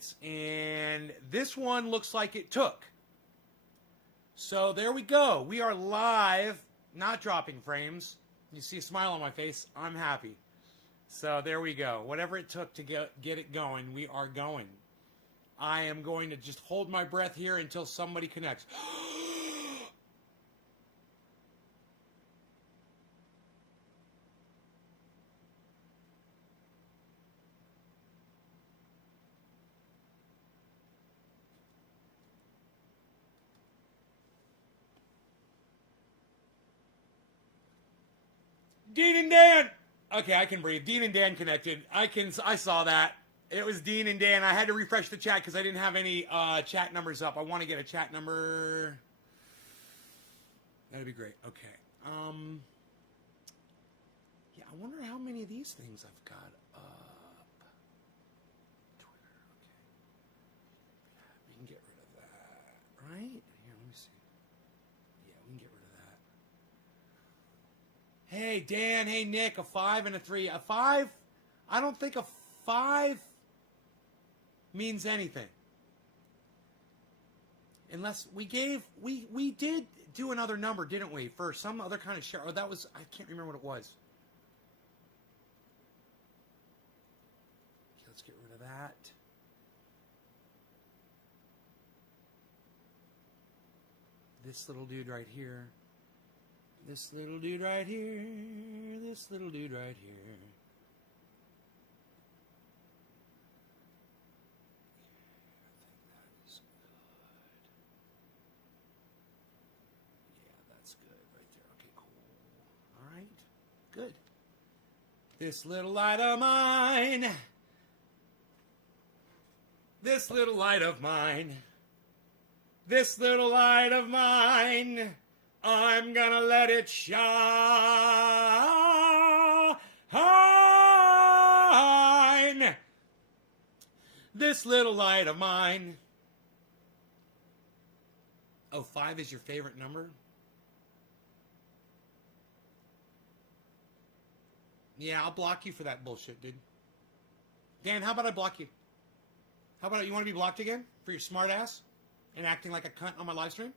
minutes, and this one looks like it took. So there we go. We are live, not dropping frames. You see a smile on my face. I'm happy. So there we go. Whatever it took to get it going, we are going. I am going to just hold my breath here until somebody connects. Dean and Dan. Okay, I can breathe. Dean and Dan connected. I saw that. It was Dean and Dan. I had to refresh the chat because I didn't have any chat numbers up. I want to get a chat number. That'd be great. Okay. Yeah, I wonder how many of these things I've got up. Twitter. Okay. We can get rid of that, right? Here, let me see. Yeah, we can get rid of that. Hey, Dan. Hey, Nick. A 5 and a 3. A 5? I don't think a 5 means anything. Unless we did do another number, didn't we? For some other kind of share. Oh, that was, I can't remember what it was. Okay, let's get rid of that. This little dude right here. This little dude right here. This little dude right here. Good. This little light of mine. This little light of mine. This little light of mine. I'm gonna let it shine. This little light of mine. Oh, 5 is your favorite number? Yeah, I'll block you for that bullshit, dude. Dan, how about I block you? How about you want to be blocked again for your smart ass and acting like a cunt on my live stream?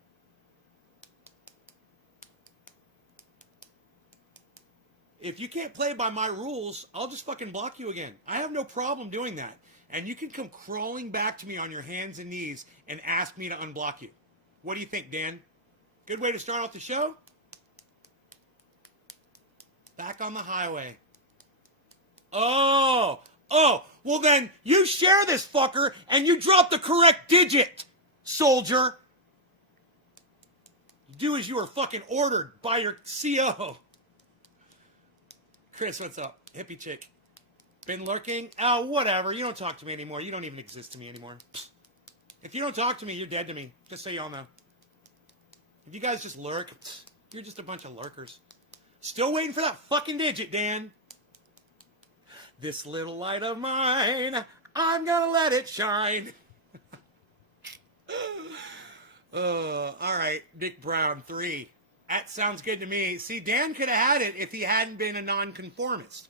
If you can't play by my rules, I'll just fucking block you again. I have no problem doing that. And you can come crawling back to me on your hands and knees and ask me to unblock you. What do you think, Dan? Good way to start off the show? Back on the highway. Oh, well then you share this fucker and you drop the correct digit, soldier. You do as you are fucking ordered by your CO. Chris, what's up? Hippie chick. Been lurking? Oh, whatever. You don't talk to me anymore. You don't even exist to me anymore. If you don't talk to me, you're dead to me. Just so y'all know. If you guys just lurk, you're just a bunch of lurkers. Still waiting for that fucking digit, Dan. This little light of mine, I'm gonna let it shine. All right, Dick Brown, 3. That sounds good to me. See, Dan could have had it if he hadn't been a nonconformist.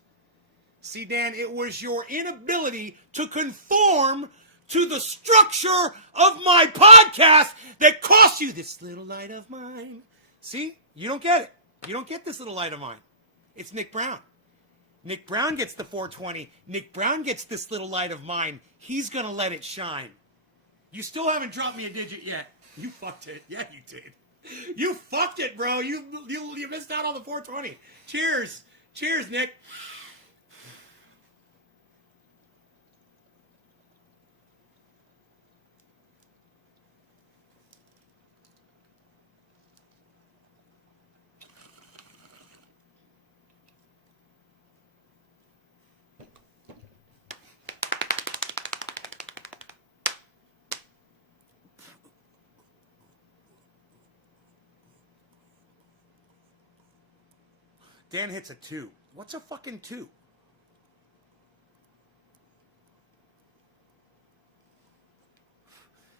See, Dan, it was your inability to conform to the structure of my podcast that cost you this little light of mine. See, you don't get it. You don't get this little light of mine. It's Nick Brown. Nick Brown gets the 420. Nick Brown gets this little light of mine. He's going to let it shine. You still haven't dropped me a digit yet. You fucked it. Yeah, you did. You fucked it, bro. You missed out on the 420. Cheers. Cheers, Nick. Dan hits a 2. What's a fucking 2?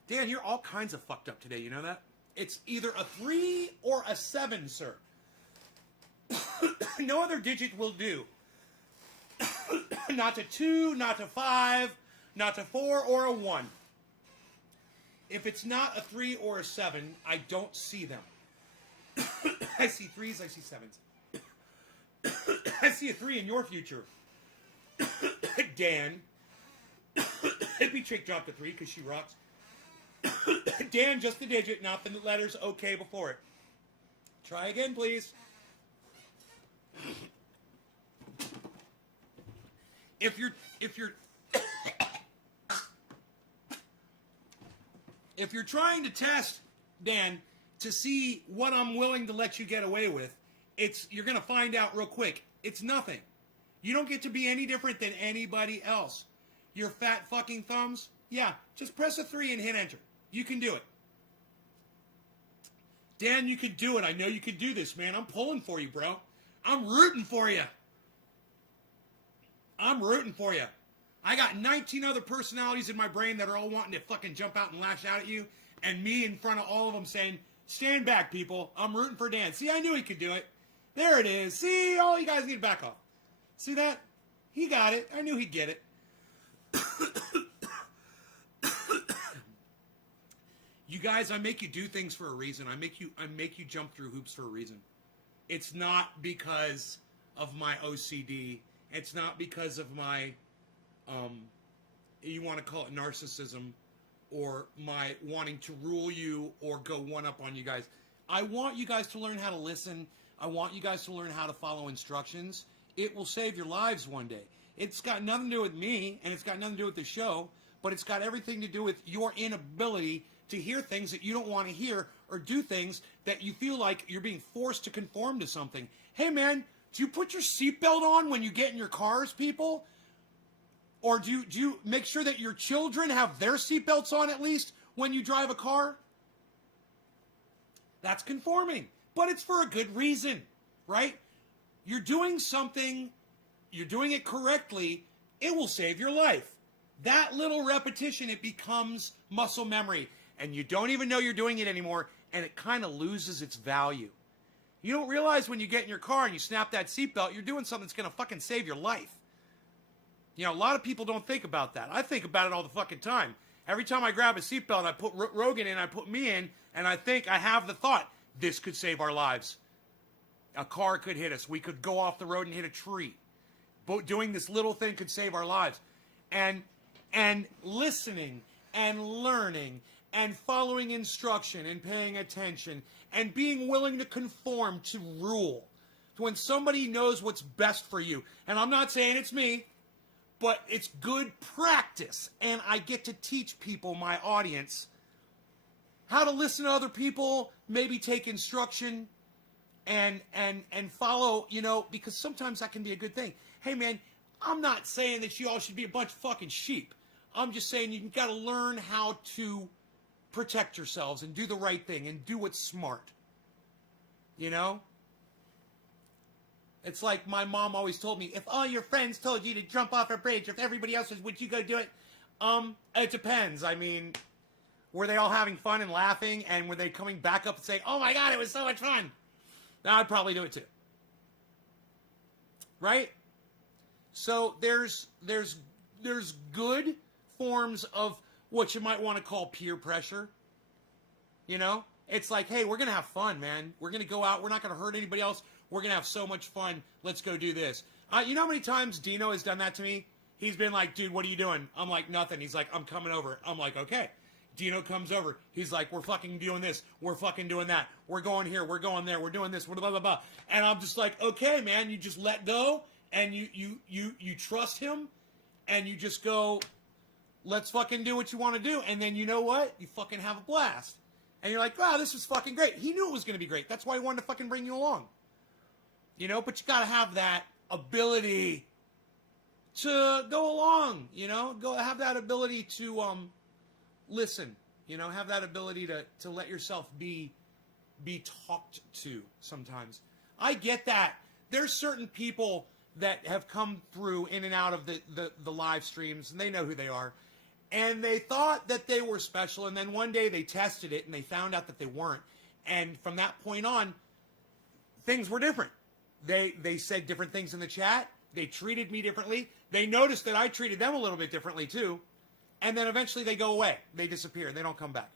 Dan, you're all kinds of fucked up today, you know that? It's either a 3 or a 7, sir. No other digit will do. Not a 2, not a 5, not a 4 or a 1. If it's not a 3 or a 7, I don't see them. I see 3s, I see 7s. I see a 3 in your future. Dan. It'd be Chick dropped a 3 because she rocks. Dan, just the digit, not the letters okay before it. Try again, please. If you're trying to test, Dan, to see what I'm willing to let you get away with, you're going to find out real quick. It's nothing. You don't get to be any different than anybody else. Your fat fucking thumbs, yeah, just press a 3 and hit enter. You can do it. Dan, you could do it. I know you could do this, man. I'm pulling for you, bro. I'm rooting for you. I'm rooting for you. I got 19 other personalities in my brain that are all wanting to fucking jump out and lash out at you, and me in front of all of them saying, stand back, people. I'm rooting for Dan. See, I knew he could do it. There it is. See, all you guys need to back off. See that? He got it. I knew he'd get it. You guys, I make you do things for a reason. I make you jump through hoops for a reason. It's not because of my OCD. It's not because of my, you want to call it narcissism, or my wanting to rule you or go one up on you guys. I want you guys to learn how to listen. I want you guys to learn how to follow instructions. It will save your lives one day. It's got nothing to do with me, and it's got nothing to do with the show, but it's got everything to do with your inability to hear things that you don't want to hear, or do things that you feel like you're being forced to conform to something. Hey, man, do you put your seatbelt on when you get in your cars, people? Or do you make sure that your children have their seatbelts on at least when you drive a car? That's conforming, but it's for a good reason, right? You're doing something, you're doing it correctly, it will save your life. That little repetition, it becomes muscle memory, and you don't even know you're doing it anymore, and it kind of loses its value. You don't realize when you get in your car and you snap that seatbelt, you're doing something that's going to fucking save your life. You know, a lot of people don't think about that. I think about it all the fucking time. Every time I grab a seatbelt, I put Rogan in, I put me in, and I think, I have the thought, this could save our lives. A car could hit us. We could go off the road and hit a tree. But doing this little thing could save our lives. And listening and learning and following instruction and paying attention and being willing to conform to rule. When somebody knows what's best for you. And I'm not saying it's me, but it's good practice. And I get to teach people, my audience, how to listen to other people, maybe take instruction and follow, you know, because sometimes that can be a good thing. Hey, man, I'm not saying that you all should be a bunch of fucking sheep. I'm just saying you got to learn how to protect yourselves and do the right thing and do what's smart. You know? It's like my mom always told me, if all your friends told you to jump off a bridge, if everybody else was, would you go do it? It depends. I mean, were they all having fun and laughing, and were they coming back up and saying, oh my God, it was so much fun? Now I'd probably do it too. Right? So there's good forms of what you might want to call peer pressure. You know? It's like, hey, we're going to have fun, man. We're going to go out. We're not going to hurt anybody else. We're going to have so much fun. Let's go do this. You know how many times Dino has done that to me? He's been like, dude, what are you doing? I'm like, nothing. He's like, I'm coming over. I'm like, okay. Dino comes over. He's like, we're fucking doing this. We're fucking doing that. We're going here. We're going there. We're doing this. Blah, blah, blah. And I'm just like, okay, man, you just let go and you trust him and you just go, let's fucking do what you want to do. And then you know what? You fucking have a blast. And you're like, wow, this is fucking great. He knew it was going to be great. That's why he wanted to fucking bring you along. You know, but you got to have that ability to go along, you know, have that ability to listen, you know, have that ability to let yourself be talked to sometimes. I get that. There's certain people that have come through in and out of the live streams, and they know who they are. And they thought that they were special, and then one day they tested it, and they found out that they weren't. And from that point on, things were different. They said different things in the chat. They treated me differently. They noticed that I treated them a little bit differently, too. and then eventually they go away. They disappear. They don't come back.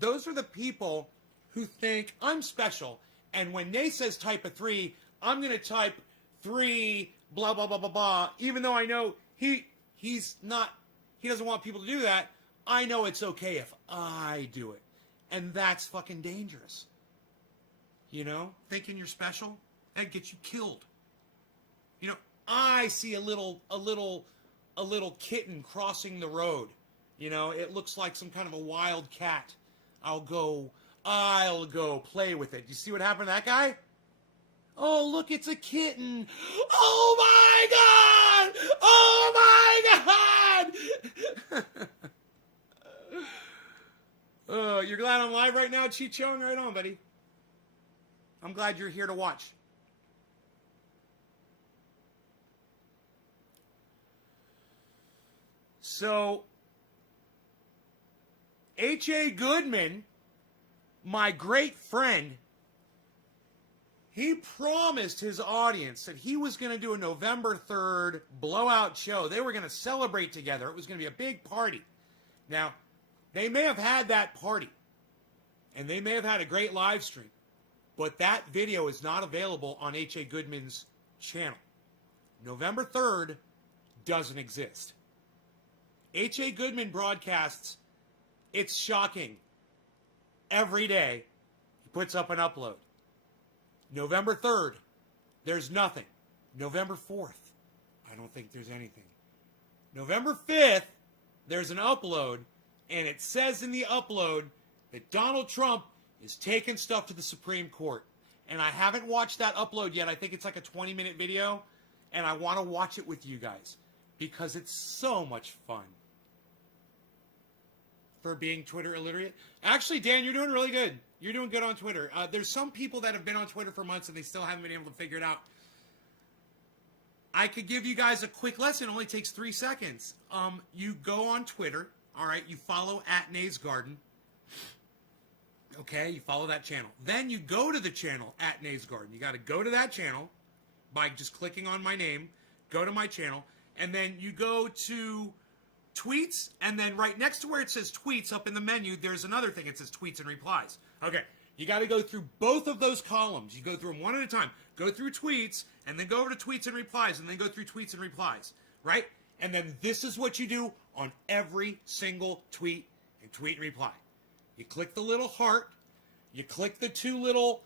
Those are the people who think I'm special, and when Nate says type a 3, I'm going to type 3, blah, blah, blah, blah, blah, even though I know he's not, he doesn't want people to do that. I know it's okay if I do it. And that's fucking dangerous. You know, thinking you're special, that gets you killed. You know, I see a little kitten crossing the road. You know, it looks like some kind of a wild cat. I'll go play with it. You see what happened to that guy? Oh, look, it's a kitten. Oh my God! Oh my God! You're glad I'm live right now, Chichong? Right on, buddy. I'm glad you're here to watch. So, H.A. Goodman, my great friend, he promised his audience that he was going to do a November 3rd blowout show. They were going to celebrate together. It was going to be a big party. Now, they may have had that party, and they may have had a great live stream, but that video is not available on H.A. Goodman's channel. November 3rd doesn't exist. H.A. Goodman broadcasts, it's shocking, every day he puts up an upload. November 3rd, there's nothing. November 4th, I don't think there's anything. November 5th, there's an upload, and it says in the upload that Donald Trump is taking stuff to the Supreme Court. And I haven't watched that upload yet. I think it's like a 20-minute video, and I want to watch it with you guys because it's so much fun. For being Twitter illiterate. Actually, Dan, you're doing really good. You're doing good on Twitter. There's some people that have been on Twitter for months and they still haven't been able to figure it out. I could give you guys a quick lesson. It only takes 3 seconds. You go on Twitter. All right. You follow @NaysGarden. Okay. You follow that channel. Then you go to the channel @NaysGarden. You got to go to that channel by just clicking on my name. Go to my channel. And then you go to tweets, and then right next to where it says tweets up in the menu, there's another thing. It says tweets and replies. Okay, you got to go through both of those columns. You go through them one at a time. Go through tweets, and then go over to tweets and replies, and then go through tweets and replies, right? And then this is what you do on every single tweet and reply. You click the little heart. You click the 2 little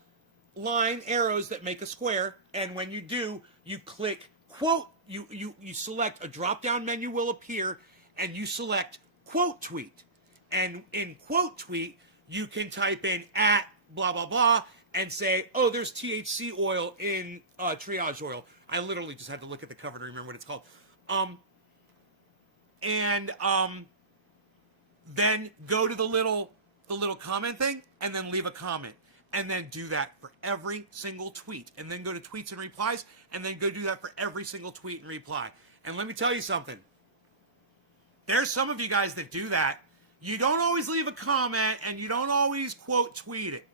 line arrows that make a square, and when you do, you click quote. You select a drop-down menu will appear, and you select quote tweet. And in quote tweet, you can type in @blah, blah, blah, and say, oh, there's THC oil in triage oil. I literally just had to look at the cover to remember what it's called. Then go to the little comment thing, and then leave a comment. And then do that for every single tweet. And then go to tweets and replies, and then go do that for every single tweet and reply. And let me tell you something. There's some of you guys that do that. You don't always leave a comment, and you don't always quote tweet it.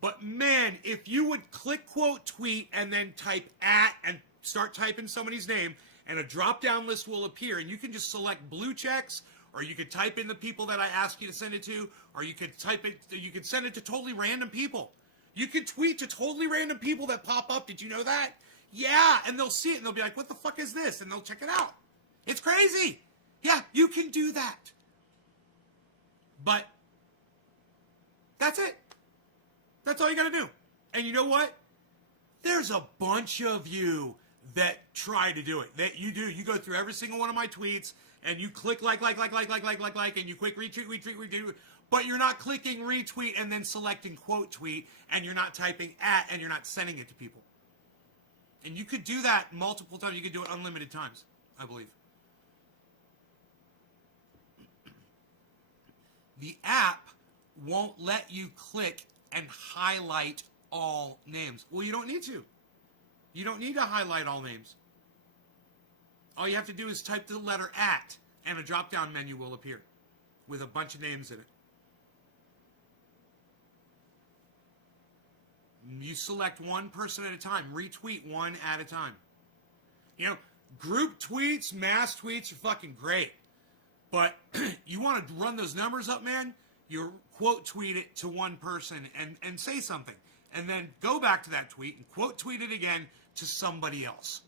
But man, if you would click quote tweet and then type and start typing somebody's name, and a drop-down list will appear, and you can just select blue checks, or you could type in the people that I ask you to send it to, or you could type it, you could send it to totally random people. You could tweet to totally random people that pop up. Did you know that? Yeah, and they'll see it, and they'll be like, what the fuck is this? And they'll check it out. It's crazy. Yeah, you can do that. But that's it. That's all you got to do. And you know what? There's a bunch of you that try to do it. That you do. You go through every single one of my tweets, and you click like, and you click retweet, but you're not clicking retweet and then selecting quote tweet, and you're not typing and you're not sending it to people. And you could do that multiple times. You could do it unlimited times, I believe. The app won't let you click and highlight all names. Well, you don't need to. You don't need to highlight all names. All you have to do is type the letter @ and a drop-down menu will appear with a bunch of names in it. You select one person at a time. Retweet one at a time. You know, Group tweets, mass tweets are fucking great. But you want to run those numbers up, man? You quote tweet it to one person and say something. And then go back to that tweet and quote tweet it again to somebody else.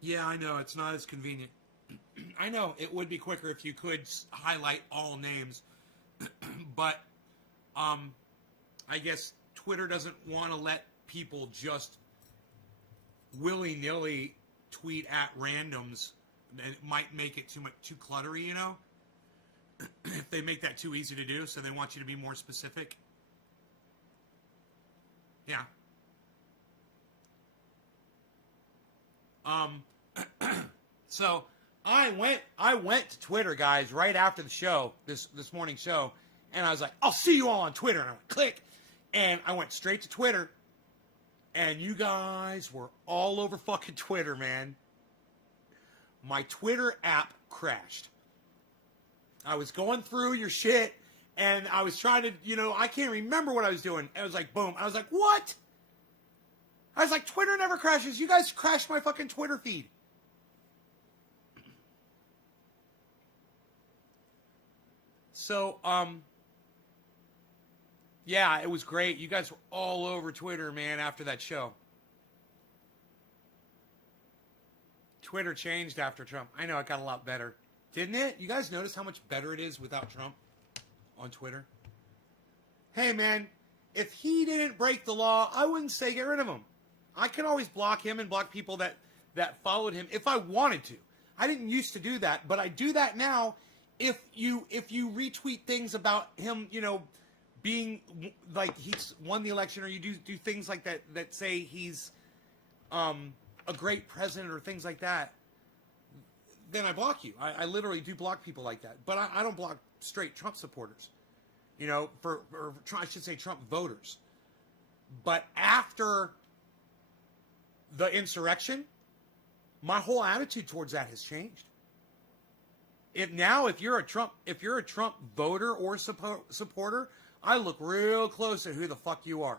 Yeah, I know. It's not as convenient. I know. It would be quicker if you could highlight all names. But, I guess Twitter doesn't want to let people just willy-nilly tweet at randoms. It might make it too cluttery, you know? If they make that too easy to do, so they want you to be more specific. Yeah. So I went to Twitter, guys, right after the show, this morning show, and I was like, I'll see you all on Twitter. And I went, click. And I went straight to Twitter. And you guys were all over fucking Twitter, man. My Twitter app crashed. I was going through your shit, and I was trying to, I can't remember what I was doing. It was like, boom. I was like, what? I was like, Twitter never crashes. You guys crashed my fucking Twitter feed. So, yeah, it was great. You guys were all over Twitter, man, after that show. Twitter changed after Trump. I know, it got a lot better. Didn't it? You guys notice how much better it is without Trump on Twitter? Hey, man, if he didn't break the law, I wouldn't say get rid of him. I can always block him and block people that followed him if I wanted to. I didn't used to do that, but I do that now if you retweet things about him, being like he's won the election, or you do things like that say he's a great president or things like that, then I block you. I literally do block people like that. But I don't block straight Trump supporters, I should say Trump voters. But after the insurrection, my whole attitude towards that has changed. If you're a Trump voter or supporter, I look real close at who the fuck you are.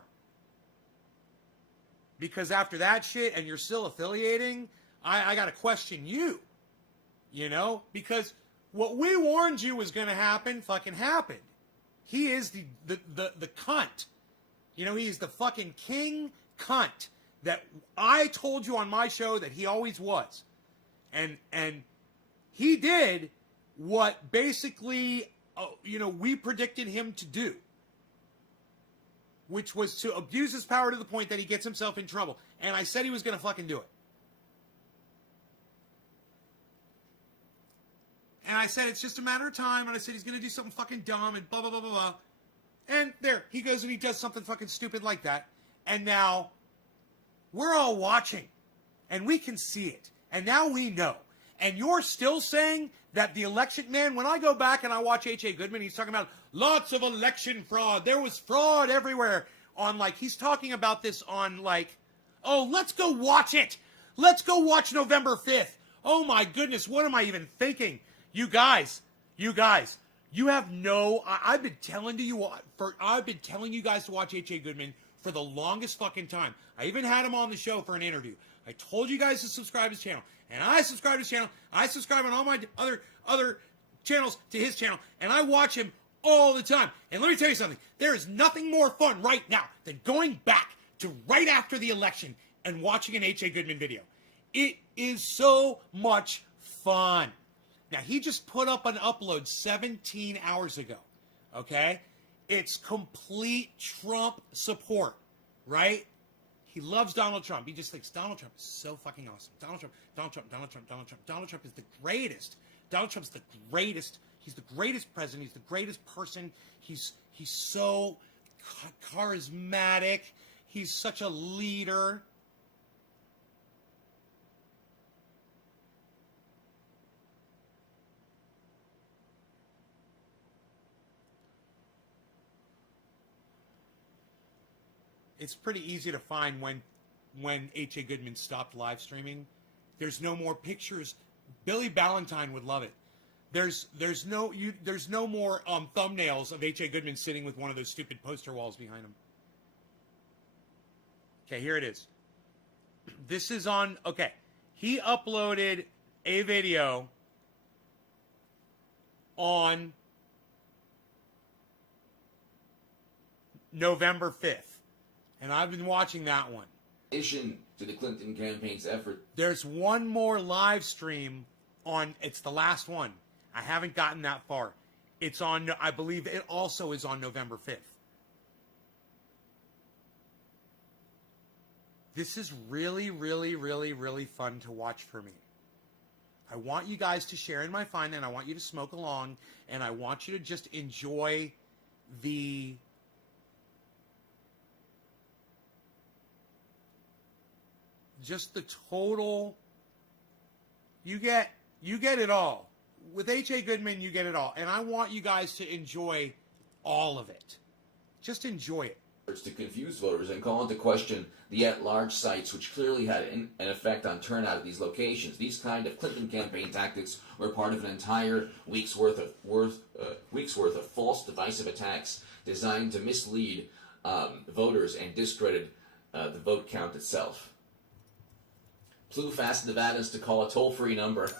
Because after that shit, and you're still affiliating, I got to question you. Because what we warned you was going to happen fucking happened. He is the cunt. He's the fucking king cunt that I told you on my show that he always was. And he did what basically, we predicted him to do, which was to abuse his power to the point that he gets himself in trouble. And I said he was going to fucking do it. And I said it's just a matter of time, and I said he's going to do something fucking dumb and blah, blah, blah, blah, blah. And there, he goes and he does something fucking stupid like that. And now, we're all watching, and we can see it. And now we know. And you're still saying that the election, man, when I go back and I watch H.A. Goodman, he's talking about lots of election fraud. There was fraud everywhere on, he's talking about this on, oh, let's go watch it. Let's go watch November 5th. Oh, my goodness, what am I even thinking? You guys, you have no, I've been telling you guys to watch H.A. Goodman for the longest fucking time. I even had him on the show for an interview. I told you guys to subscribe to his channel. And I subscribe to his channel. I subscribe on all my other channels to his channel. And I watch him all the time. And let me tell you something. There is nothing more fun right now than going back to right after the election and watching an H.A. Goodman video. It is so much fun. Now, he just put up an upload 17 hours ago. Okay? It's complete Trump support. Right? He loves Donald Trump. He just thinks Donald Trump is so fucking awesome. Donald Trump. Donald Trump is the greatest. Donald Trump's the greatest. He's the greatest president. He's the greatest person. He's so charismatic. He's such a leader. It's pretty easy to find when H.A. Goodman stopped live streaming. There's no more pictures. Billy Ballantyne would love it. There's no more thumbnails of H.A. Goodman sitting with one of those stupid poster walls behind him. Okay, here it is. This is on. Okay, he uploaded a video on November 5th, and I've been watching that one. In addition to the Clinton campaign's effort, there's one more live stream on. It's the last one. I haven't gotten that far. It's on. I believe it also is on November 5th. This is really, really, really, really fun to watch for me. I want you guys to share in my fun, and I want you to smoke along, and I want you to just enjoy the total. You get it all. With H.A. Goodman, you get it all. And I want you guys to enjoy all of it. Just enjoy it. To confuse voters and call into question the at-large sites, which clearly had an effect on turnout at these locations. These kind of Clinton campaign tactics were part of an entire week's worth of false divisive attacks designed to mislead voters and discredit the vote count itself. Flew fast Nevadans to call a toll-free number.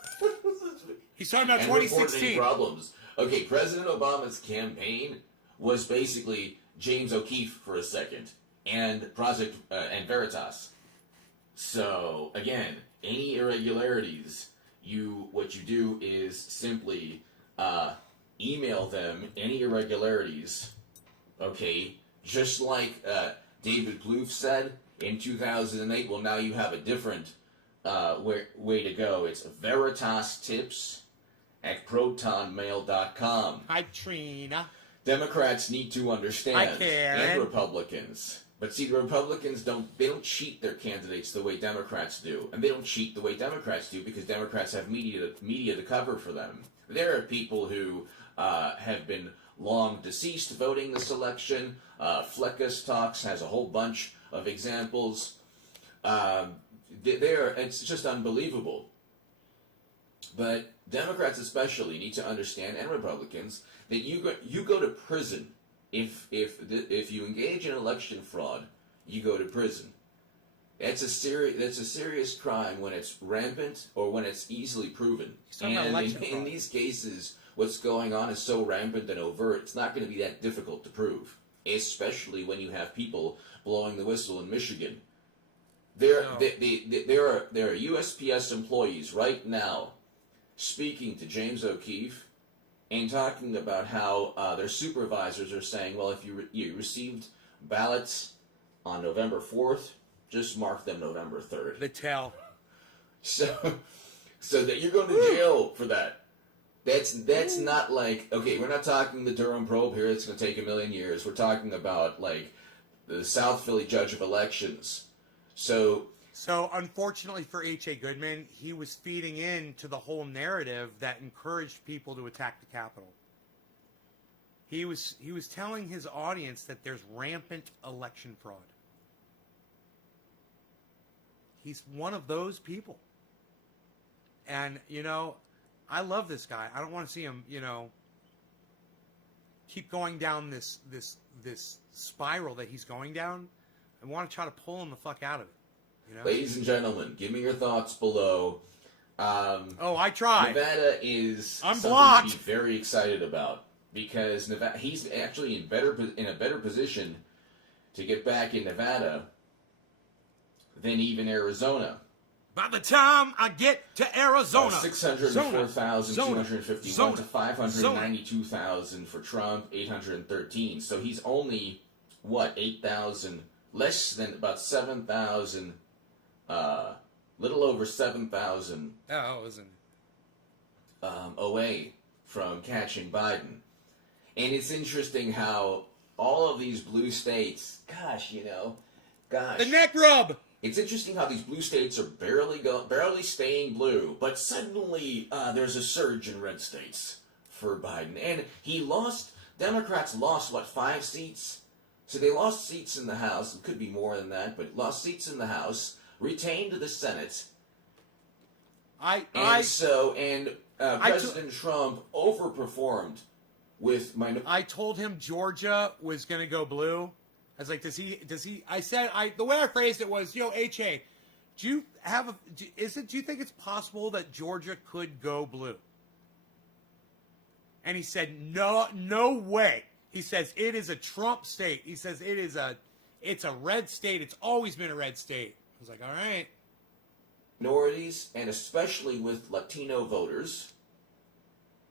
He's talking about and 2016 problems. Okay, President Obama's campaign was basically James O'Keefe for a second, and and Veritas. So again, any irregularities, what you do is simply email them any irregularities. Okay, just like David Plouffe said in 2008. Well, now you have a different way to go. It's veritastips@protonmail.com. Hi, Trina. Democrats need to understand, Karen. and Republicans. But see, the Republicans don't cheat their candidates the way Democrats do. And they don't cheat the way Democrats do because Democrats have media to cover for them. There are people who have been long deceased voting this election. Fleckus Talks has a whole bunch of examples. It's just unbelievable. But Democrats especially need to understand, and Republicans, that you go to prison if you engage in election fraud. You go to prison. That's a serious crime when it's rampant or when it's easily proven. And in these cases, what's going on is so rampant and overt. It's not going to be that difficult to prove, especially when you have people blowing the whistle in Michigan. There are USPS employees right now speaking to James O'Keefe and talking about how their supervisors are saying, well, if you received ballots on November 4th, just mark them November 3rd. The tell. So that you're going to jail for that. That's not like, okay, we're not talking the Durham probe here. It's going to take 1,000,000 years. We're talking about, like, the South Philly judge of elections. So unfortunately for H.A. Goodman, he was feeding into the whole narrative that encouraged people to attack the Capitol. He was telling his audience that there's rampant election fraud. He's one of those people. And, I love this guy. I don't want to see him, keep going down this spiral that he's going down. I want to try to pull him the fuck out of it. Ladies and gentlemen, give me your thoughts below. I tried. Nevada is something to be very excited about because he's actually in a better position to get back in Nevada than even Arizona. By the time I get to Arizona, 604,251 to 592,000 for Trump, 813. So he's only 8,000, less than about 7,000. Little over 7,000 away from catching Biden. And it's interesting how all of these blue states, the neck rub. It's interesting how these blue states are barely staying blue, but suddenly there's a surge in red states for Biden. And Democrats lost, 5 seats? So they lost seats in the House. It could be more than that, but lost seats in the House. Retained the Senate, and President Trump overperformed with I told him Georgia was going to go blue. I was like, does he, the way I phrased it was, HA, do you think it's possible that Georgia could go blue? And he said, no way. He says, it is a Trump state. He says, it's a red state. It's always been a red state. I was like, all right. Minorities, and especially with Latino voters,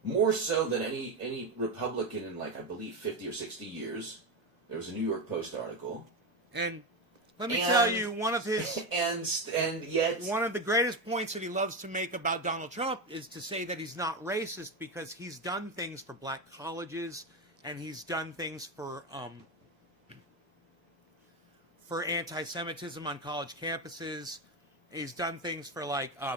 more so than any Republican in, I believe, 50 or 60 years. There was a New York Post article. And let me tell you, one of his... and yet... One of the greatest points that he loves to make about Donald Trump is to say that he's not racist because he's done things for black colleges and he's done things for anti-Semitism on college campuses. He's done things for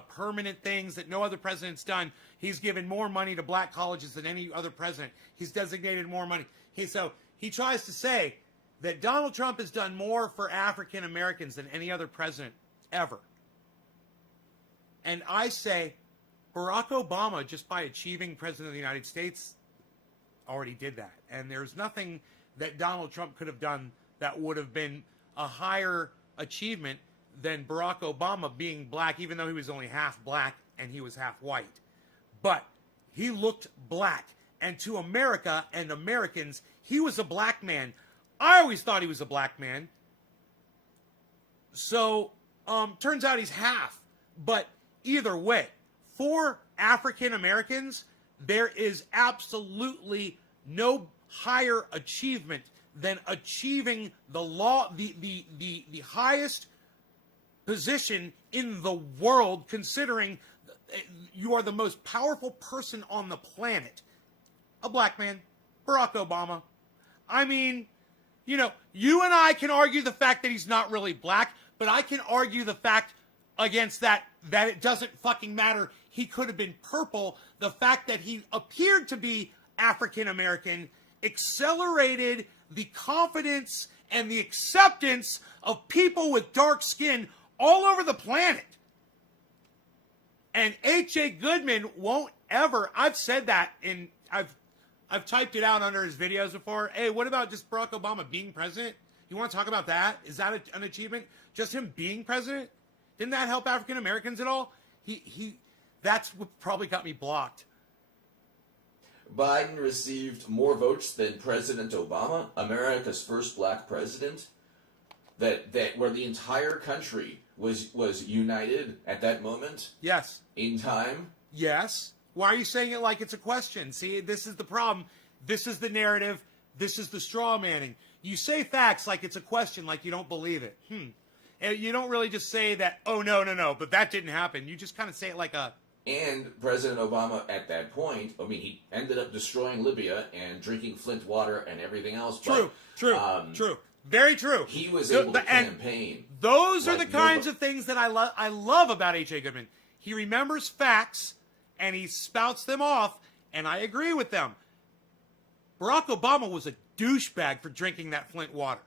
permanent things that no other president's done. He's given more money to black colleges than any other president. He's designated more money. So he tries to say that Donald Trump has done more for African Americans than any other president ever. And I say Barack Obama, just by achieving president of the United States, already did that. And there's nothing that Donald Trump could have done that would have been a higher achievement than Barack Obama being black, even though he was only half black and he was half white. But he looked black. And to America and Americans, he was a black man. I always thought he was a black man. So, turns out he's half. But either way, for African Americans, there is absolutely no higher achievement than achieving the highest position in the world, considering you are the most powerful person on the planet. A black man, Barack Obama. I mean, you and I can argue the fact that he's not really black, but I can argue the fact against that it doesn't fucking matter. He could have been purple. The fact that he appeared to be African American accelerated the confidence and the acceptance of people with dark skin all over the planet. And H.A. Goodman won't ever, I've said that I've typed it out under his videos before. Hey, what about just Barack Obama being president? You want to talk about that? Is that an achievement? Just him being president? Didn't that help African Americans at all? That's what probably got me blocked. Biden received more votes than President Obama, America's first black president, that where the entire country was united at that moment. Yes. In time. Yes. Why are you saying it like it's a question? See, this is the problem. This is the narrative. This is the straw manning. You say facts like it's a question, like you don't believe it. And you don't really just say that, oh, no, but that didn't happen. You just kind of say it like a... And President Obama, at that point, he ended up destroying Libya and drinking Flint water and everything else. True. Very true. He was able to campaign. Those are the kinds of things that I love about H.A. Goodman. He remembers facts, and he spouts them off, and I agree with them. Barack Obama was a douchebag for drinking that Flint water.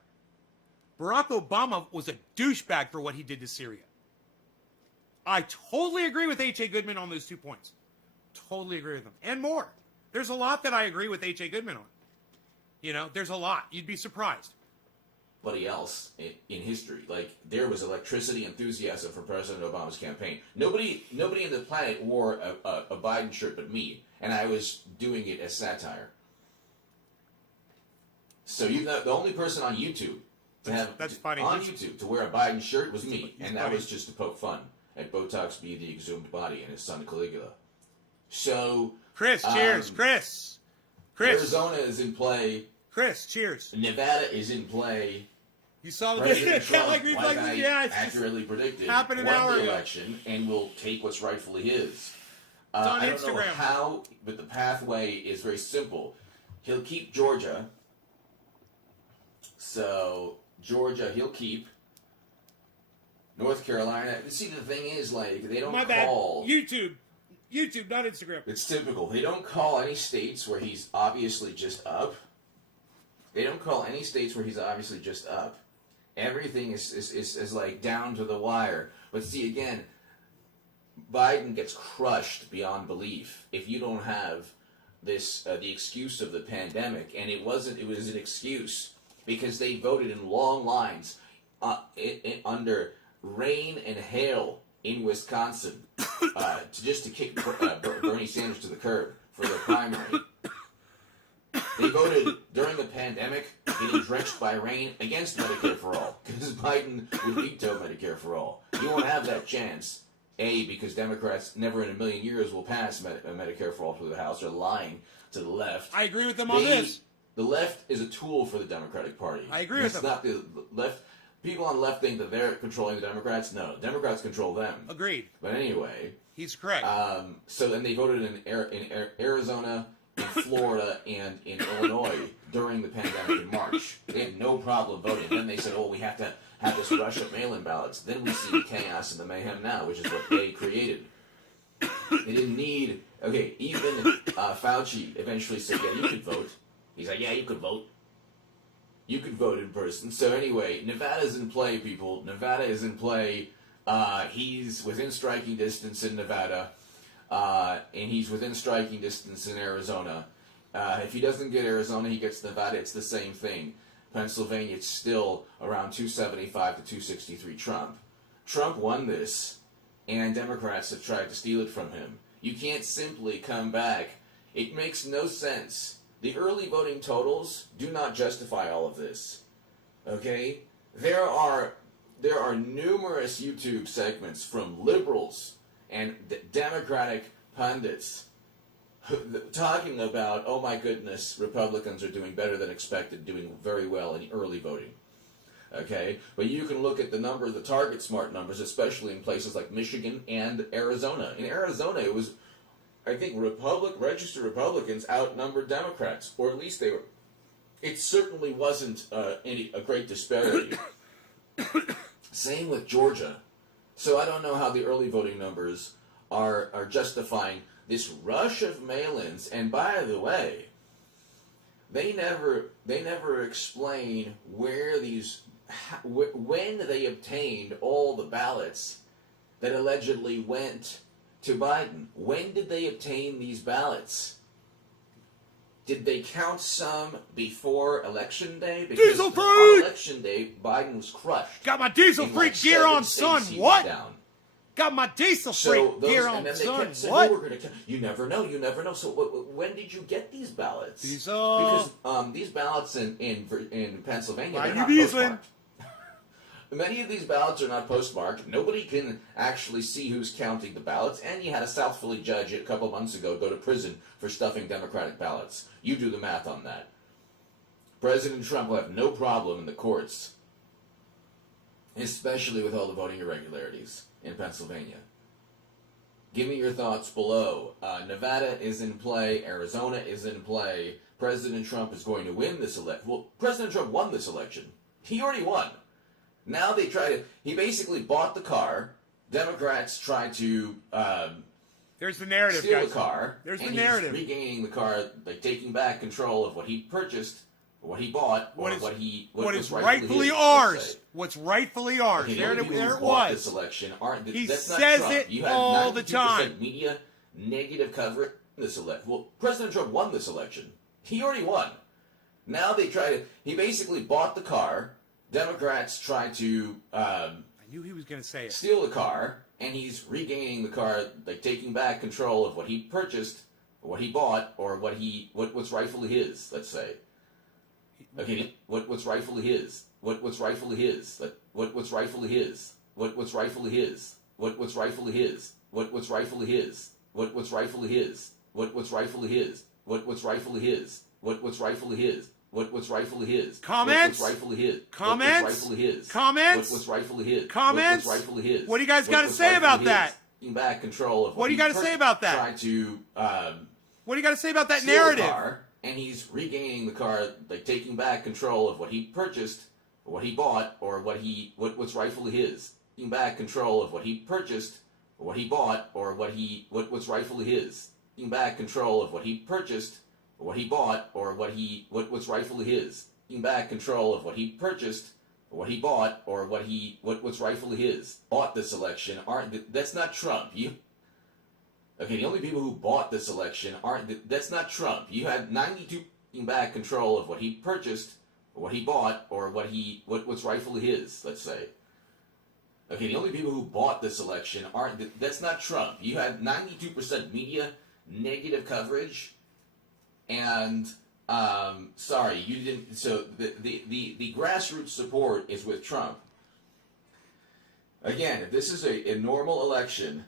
Barack Obama was a douchebag for what he did to Syria. I totally agree with H.A. Goodman on those 2 points. Totally agree with them. And more. There's a lot that I agree with H.A. Goodman on. There's a lot. You'd be surprised. Anybody else in history, there was electricity enthusiasm for President Obama's campaign. Nobody in the planet wore a Biden shirt but me, and I was doing it as satire. So the only person on YouTube that's funny. On YouTube to wear a Biden shirt was me, and that was just to poke fun at Botox be the exhumed body and his son Caligula. So Chris, cheers, Chris. Arizona is in play. Chris, cheers. Nevada is in play. You saw the President Trump, I accurately predicted, happened an hour won the ago. election and will take what's rightfully his. It's on I don't Instagram. know how, but the pathway is very simple. He'll keep Georgia. So Georgia, he'll keep. North Carolina. See, the thing is, they don't call... YouTube, not Instagram. It's typical. They don't call any states where he's obviously just up. Everything is down to the wire. But see, again, Biden gets crushed beyond belief if you don't have this the excuse of the pandemic, and it was an excuse because they voted in long lines under rain and hail in Wisconsin to kick Bernie Sanders to the curb for their primary. They voted during the pandemic, getting drenched by rain, against Medicare for All, because Biden would veto Medicare for All. You won't have that chance. A, because Democrats never in a million years will pass Medicare for All through the House. They're lying to the left. I agree with them on this. The left is a tool for the Democratic Party. I agree with them. It's not the left. People on the left think that they're controlling the Democrats. No, Democrats control them. Agreed. But anyway, he's correct. So then they voted in Arizona, in Florida, and in Illinois during the pandemic in March. They had no problem voting. Then they said, "Oh, we have to have this rush of mail-in ballots." Then we see the chaos and the mayhem now, which is what they created. They didn't need. Okay, even Fauci eventually said, "Yeah, you could vote." He's like, "Yeah, you could vote. You could vote in person." So anyway, Nevada's in play, people. Nevada is in play. He's within striking distance in Nevada, and he's within striking distance in Arizona. If he doesn't get Arizona, he gets Nevada. It's the same thing. Pennsylvania, it's still around 275 to 263 Trump. Trump won this, and Democrats have tried to steal it from him. You can't simply come back. It makes no sense. The early voting totals do not justify all of this. Okay? There are numerous YouTube segments from liberals and Democratic pundits talking about, oh my goodness, Republicans are doing better than expected, doing very well in early voting. Okay? But you can look at the number of the Target Smart numbers, especially in places like Michigan and Arizona. In Arizona, it was, I think, registered Republicans outnumbered Democrats, or at least they were. It certainly wasn't a great disparity. Same with Georgia. So I don't know how the early voting numbers are justifying this rush of mail-ins. And by the way, they never explain where when they obtained all the ballots that allegedly went to Biden. When did they obtain these ballots? Did they count some before Election Day? Because Diesel freak! on Election Day, Biden was crushed. Got my diesel freak gear on, son. What? Down. Got my diesel freak gear on, son. Saying, What? Oh, we're gonna you never know. You never know. So when did you get these ballots? Diesel. Because these ballots in Pennsylvania, Why they're you not dieseling? postmarked. Many of these ballots are not postmarked. Nobody can actually see who's counting the ballots. And you had a South Philly judge a couple months ago go to prison for stuffing Democratic ballots. You do the math on that. President Trump will have no problem in the courts, especially with all the voting irregularities in Pennsylvania. Give me your thoughts below. Nevada is in play. Arizona is in play. President Trump is going to win this election. Well, President Trump won this election. He already won. Now they try to. He basically bought the car. Democrats try to There's the narrative, steal guys. the car. There's the and narrative. He's regaining the car, like taking back control of what he purchased, what he bought, or what is was rightfully his, ours. What's rightfully ours. Okay, There the people it who bought was. This election aren't. He that's not says Trump. it You had all the 92% time. Media negative coverage in this election. Well, President Trump won this election. He already won. Now they try to. He basically bought the car. Democrats try to I knew he was going to say it. steal the car, and he's regaining the car, like taking back control of what he purchased, what he bought, or what's rightfully his. Let's say. Okay, what's rightfully his? What's rightfully his? What's rightfully his? What's rightfully his? What's rightfully his? What's rightfully his? What's rightfully his? What's rightfully his? What's rightfully his? What's rightfully his? What's rightfully his? Comments? What's rightfully his? Comments? What's rightfully his? Comments? What's rightfully his? Comments? What's rightfully his? What do you guys got to say about that? Taking back control of What do you got to say about that? Trying to What do you got to say about that steal the narrative? car, and he's regaining the car, like taking back control of what he purchased, or what he bought, or what's rightfully his. Taking back control of what he purchased, or what he bought, or what's rightfully his. Taking back control of what he purchased, or what he bought, or what's rightfully his. Taking back control of what he purchased, what he bought or what's rightfully his bought this election that's not Trump. The only people who bought this election that's not Trump. You had 92 back control of what he purchased, or what he bought, or what's rightfully his, let's say. Okay, the only people who bought this election that's not Trump. You had 92% media negative coverage, and sorry, you didn't. So the grassroots support is with Trump. Again, if this is a normal election,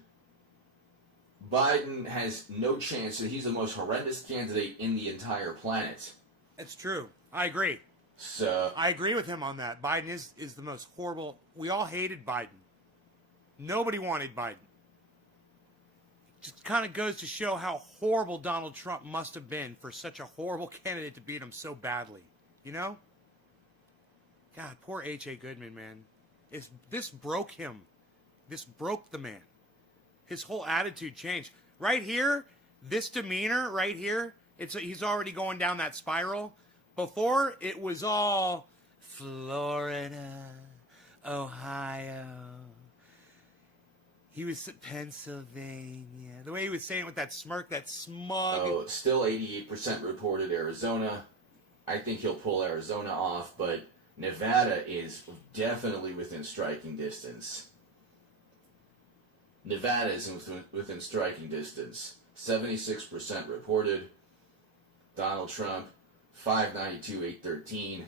Biden has no chance. He's the most horrendous candidate in the entire planet. It's true. I agree. So I agree with him on that. Biden is the most horrible. We all hated Biden. Nobody wanted Biden. It just kind of goes to show how horrible Donald Trump must have been for such a horrible candidate to beat him so badly. You know? God, poor H.A. Goodman, man. This broke him. This broke the man. His whole attitude changed. Right here, this demeanor right here, he's already going down that spiral. Before, it was all Florida, Ohio. He was Pennsylvania. The way he was saying it with that smirk, that smug. Oh, still 88% reported Arizona. I think he'll pull Arizona off, but Nevada is definitely within striking distance. Nevada is within striking distance. 76% reported. Donald Trump, 592, 813.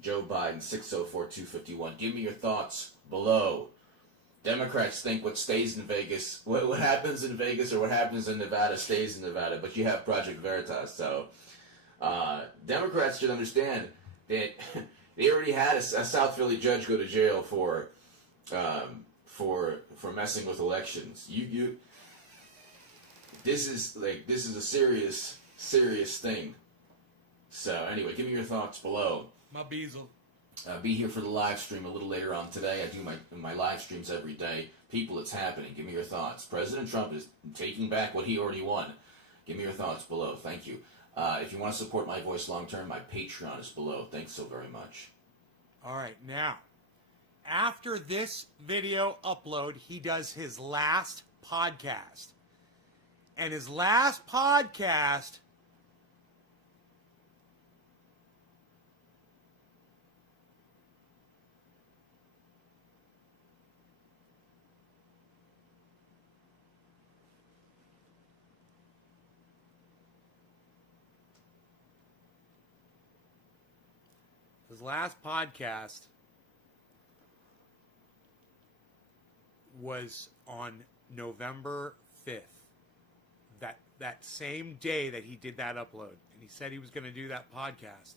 Joe Biden, 604, 251. Give me your thoughts below. Democrats think what stays in Vegas, what happens in Vegas or what happens in Nevada stays in Nevada, but you have Project Veritas. So Democrats should understand that they already had a South Philly judge go to jail for messing with elections. This is a serious thing. So anyway, give me your thoughts below. My bezel. Be here for the live stream a little later on today. I do my live streams every day. People, it's happening. Give me your thoughts. President Trump is taking back what he already won. Give me your thoughts below. Thank you. If you want to support my voice long term, my Patreon is below. Thanks so very much. All right, now, after this video upload, he does his last podcast. And his last podcast was on November 5th. That same day that he did that upload. And he said he was going to do that podcast.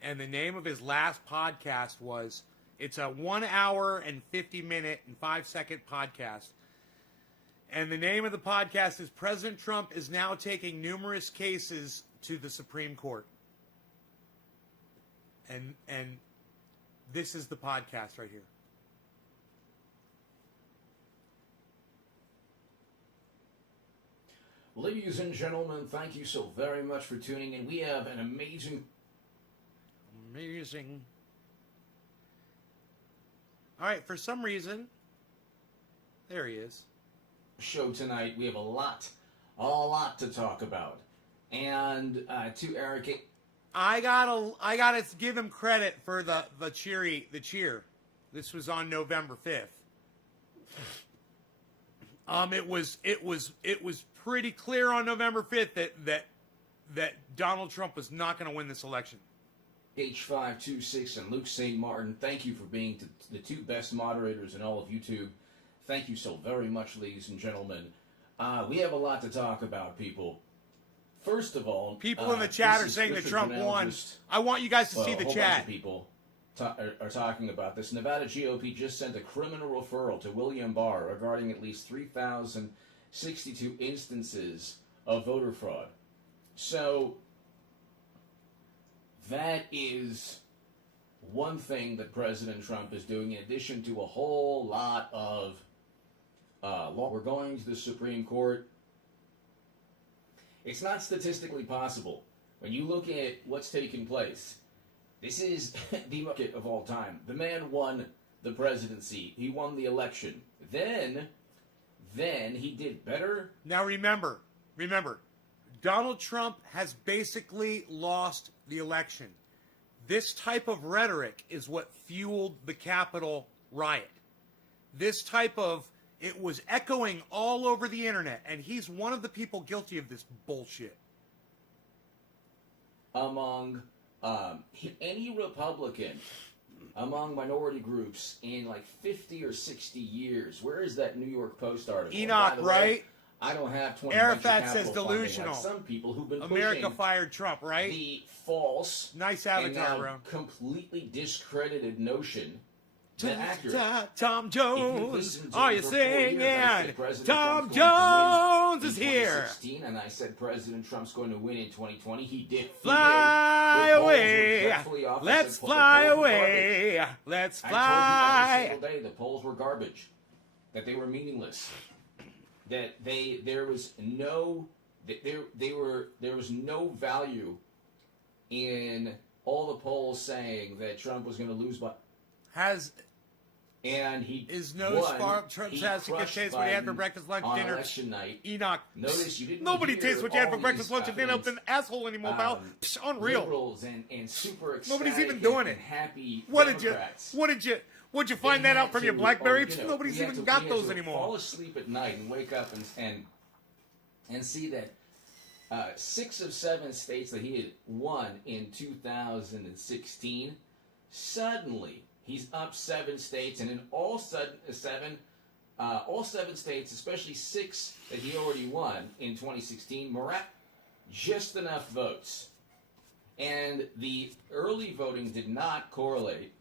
And the name of his last podcast it's a 1 hour and 50 minute and 5-second podcast. And the name of the podcast is President Trump is now taking numerous cases to the Supreme Court. And this is the podcast right here. Ladies and gentlemen, thank you so very much for tuning in. We have an amazing... All right, for some reason, there he is. Show tonight. We have a lot to talk about. And to Eric... I gotta give him credit for the cheer. This was on November 5th. It was pretty clear on November 5th that Donald Trump was not going to win this election. H526 and Luke St. Martin, thank you for being the two best moderators in all of YouTube. Thank you so very much, ladies and gentlemen. We have a lot to talk about, people. First of all, people in the chat are saying that Trump won. I want you guys to see the chat. A bunch of people are talking about this. Nevada GOP just sent a criminal referral to William Barr regarding at least 3,062 instances of voter fraud. So that is one thing that President Trump is doing, in addition to a whole lot of law. We're going to the Supreme Court. It's not statistically possible. When you look at what's taking place, this is the market of all time. The man won the presidency. He won the election. Then he did better. Now remember, Donald Trump has basically lost the election. This type of rhetoric is what fueled the Capitol riot. This type of, it was echoing all over the internet, and he's one of the people guilty of this bullshit. Among any Republican, among minority groups in like 50 or 60 years. Where is that New York Post article? Enoch, right? I don't have 20 Arafat says delusional. Like some people who've been America pushing fired Trump, right? the false, nice and avatar, now bro. completely discredited notion that accurate. Tom Jones, are you For 4 singing? years, I said President Tom Trump's going Jones to win is in here. 2016, and I said President Trump's going to win in 2020. He did. Fly The polls were away. dreadfully off. I Let's said, fly the polls were away. garbage. Let's I told you every fly. single day the polls were garbage, that they were meaningless, that there was no value in all the polls saying that Trump was going to lose by. And he Is nose won. far Trump's He ass to crushed taste what he had for Biden breakfast, lunch, on dinner. election night. Enoch. Notice you didn't. Nobody hear tastes what you had all for breakfast, these, lunch, and dinner up an asshole anymore, pal. Psh, unreal. Liberals and super ecstatic. Nobody's even doing it. And happy What Democrats. did you They find that had out from your to, BlackBerry? you know, Nobody's we had even to- got we had those to anymore. Fall asleep at night and wake up and see that 6 of 7 states that he had won in 2016, suddenly he's up 7 states, and in all 7 states, especially 6 that he already won in 2016, just enough votes. And the early voting did not correlate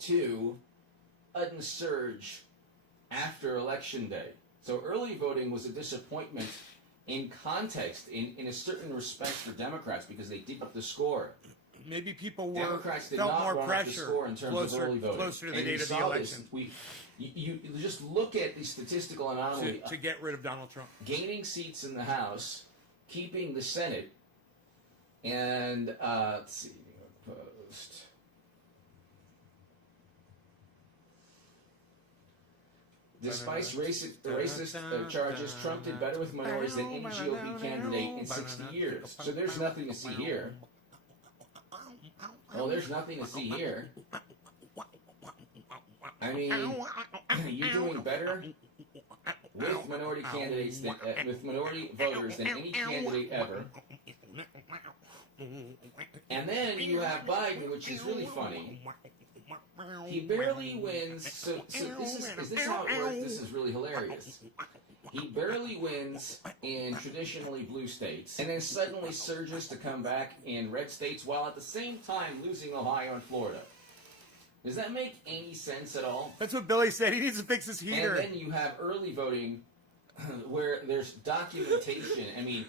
to a surge after Election Day. So early voting was a disappointment in context, in a certain respect for Democrats, because they did up the score. Maybe people Democrats did felt not more run up the pressure score in terms of early voting. closer to the And date you of the saw this. election You just look at the statistical anomaly. to get rid of Donald Trump. Gaining seats in the House, keeping the Senate, and let's see, New York Post. Despite racist charges, Trump did better with minorities than any GOP candidate in 60 years. So there's nothing to see here. Well, there's nothing to see here. I mean, you're doing better with minority candidates than with minority voters than any candidate ever. And then you have Biden, which is really funny. He barely wins. So is this how it works? This is really hilarious. He barely wins in traditionally blue states, and then suddenly surges to come back in red states, while at the same time losing Ohio and Florida. Does that make any sense at all? That's what Billy said. He needs to fix his heater. And then you have early voting, where there's documentation. I mean,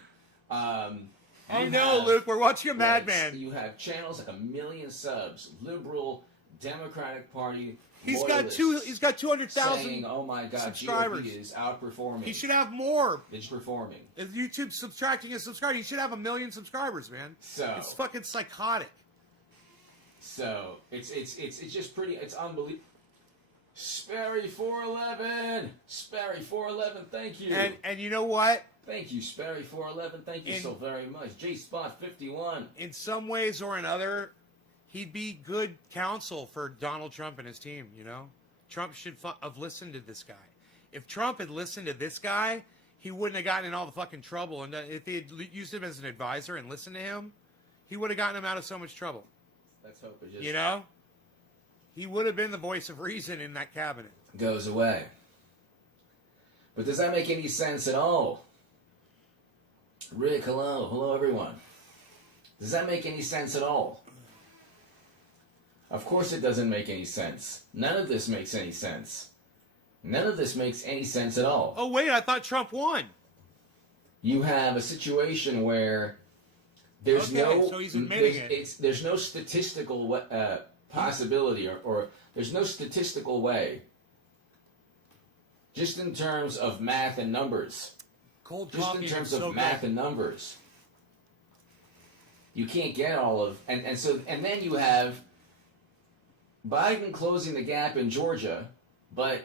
I know, Luke. We're watching a madman. You have channels like 1 million subs, liberal, Democratic Party. He's got 200,000 saying, "Oh my God, subscribers. GOP is outperforming." He should have more. It's performing. If YouTube's subtracting his subscribers, he should have 1 million subscribers, man. So it's fucking psychotic. So it's just pretty. It's unbelievable. Sperry 411, Sperry 411. Thank you. And you know what? Thank you, Sperry 411. Thank you so very much. J Spot 51. In some ways or another, he'd be good counsel for Donald Trump and his team, you know? Trump should have listened to this guy. If Trump had listened to this guy, he wouldn't have gotten in all the fucking trouble. And if they had used him as an advisor and listened to him, he would have gotten him out of so much trouble. Let's hope it just... You know? He would have been the voice of reason in that cabinet. Goes away. But does that make any sense at all? Rick, hello. Hello, everyone. Does that make any sense at all? Of course it doesn't make any sense. None of this makes any sense. None of this makes any sense at all. Oh, wait, I thought Trump won. You have a situation where there's so he's admitting there's no statistical possibility or there's no statistical way Just in terms of math and numbers. Cold Just coffee in terms is of so math good. and numbers. You can't get all of and then you have Biden closing the gap in Georgia, but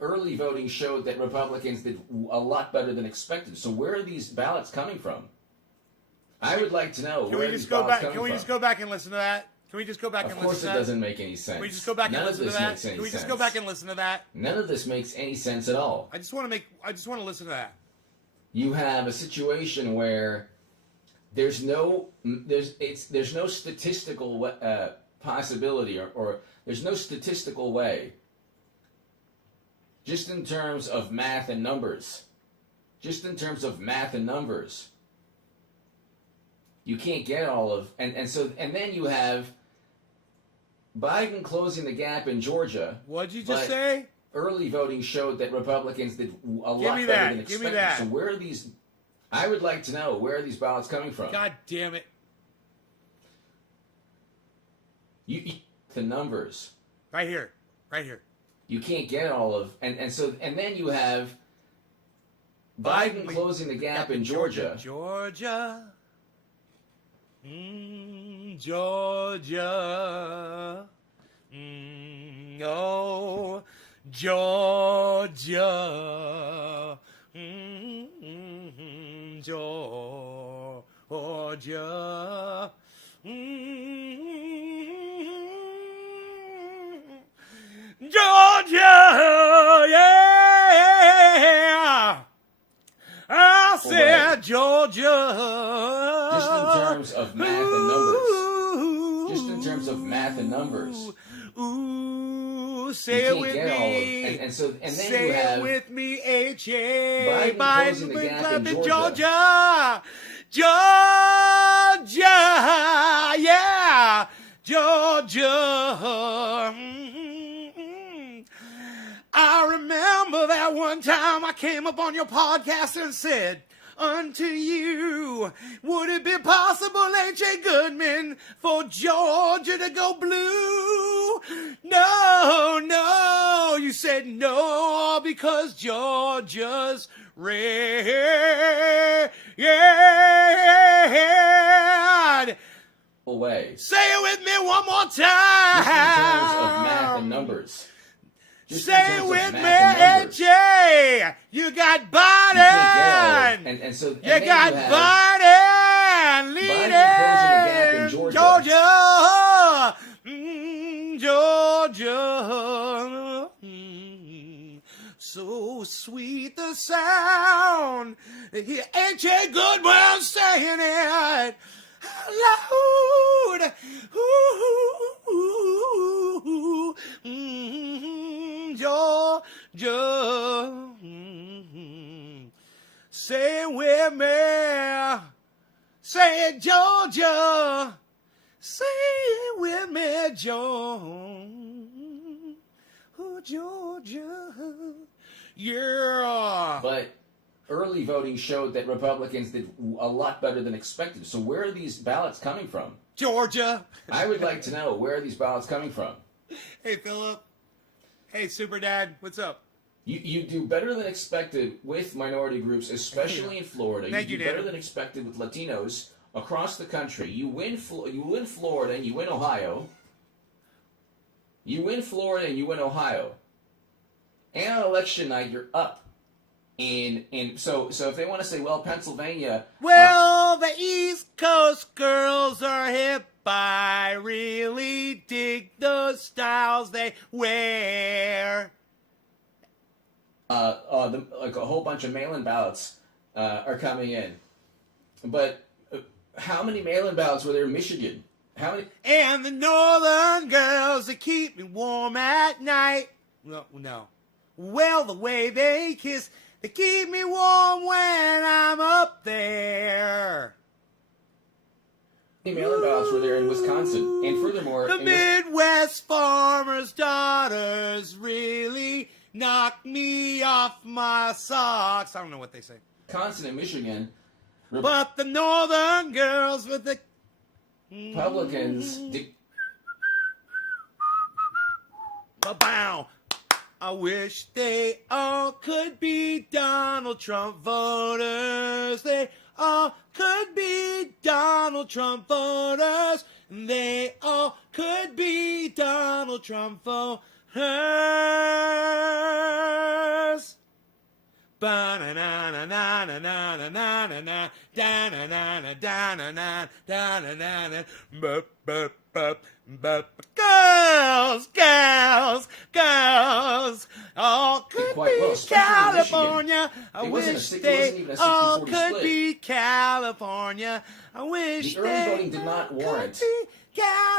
early voting showed that Republicans did a lot better than expected. So where are these ballots coming from? I would like to know where these ballots coming from. Can we just go back and listen to that? Can we just go back and listen to that? Of course it doesn't make any sense. Can we just go back and listen to that? Can we just go back and listen to that? None of this makes any sense at all. I just want to listen to that. You have a situation where there's no statistical possibility or there's no statistical way. Just in terms of math and numbers. Just in terms of math and numbers. You can't get all of and then you have Biden closing the gap in Georgia. What'd you just say? Early voting showed that Republicans did a lot better than expected. Give me that. So where are these? I would like to know where are these ballots coming from? God damn it! You the numbers. Right here, right here. You can't get all of and then you have Biden closing the gap in Georgia. Georgia. Georgia. Oh, Georgia. Georgia. Georgia, yeah. I said Georgia. Just in terms of math and numbers. Just in terms of math and numbers. Ooh, say it with me. And then say you have it with me, H.A. Biden closing the gap in Georgia. Georgia, yeah. Georgia. I remember that one time I came up on your podcast and said, unto you, would it be possible, H.A. Goodman, for Georgia to go blue? No, you said no, because Georgia's red. away. Say it with me one more time. Just in terms of math and numbers. Say it with me, AJ. You got Biden. You got Biden leading Georgia. Georgia. So sweet the sound. Hear AJ Goodman saying it loud. Georgia. Say it with me. Say it, Georgia. Say it with me, Georgia. Yeah. But early voting showed that Republicans did a lot better than expected. So where are these ballots coming from? Georgia. I would like to know, where are these ballots coming from? Hey, Philip. Hey, Super Dad. What's up? You do better than expected with minority groups, especially in Florida. Thank you do better than expected with Latinos across the country. You win Florida and you win Ohio. You win Florida and you win Ohio. And on election night, you're up. So if they want to say, well, Pennsylvania. Well, the East Coast girls are hip. I really dig the styles they wear. Like a whole bunch of mail-in ballots are coming in. But how many mail-in ballots were there in Michigan? How many? And the northern girls that keep me warm at night. No. Well, the way they kiss, they keep me warm when I'm up there. How many mail-in ballots were there in Wisconsin? And furthermore, the Midwest farmers' daughters really knock me off my socks. I don't know what they say. Wisconsin and Michigan. But the northern girls with the Republicans. Ba-bow. I wish they all could be Donald Trump voters. They all could be Donald Trump voters. They all could be Donald Trump voters. Ba-na-na-na-na-na-na-na-na-na, da-na-na-na-da-na-na-da-na-na-na, girls, girls, girls, all could be California. I wish they all could be California. I wish the early voting did not warrant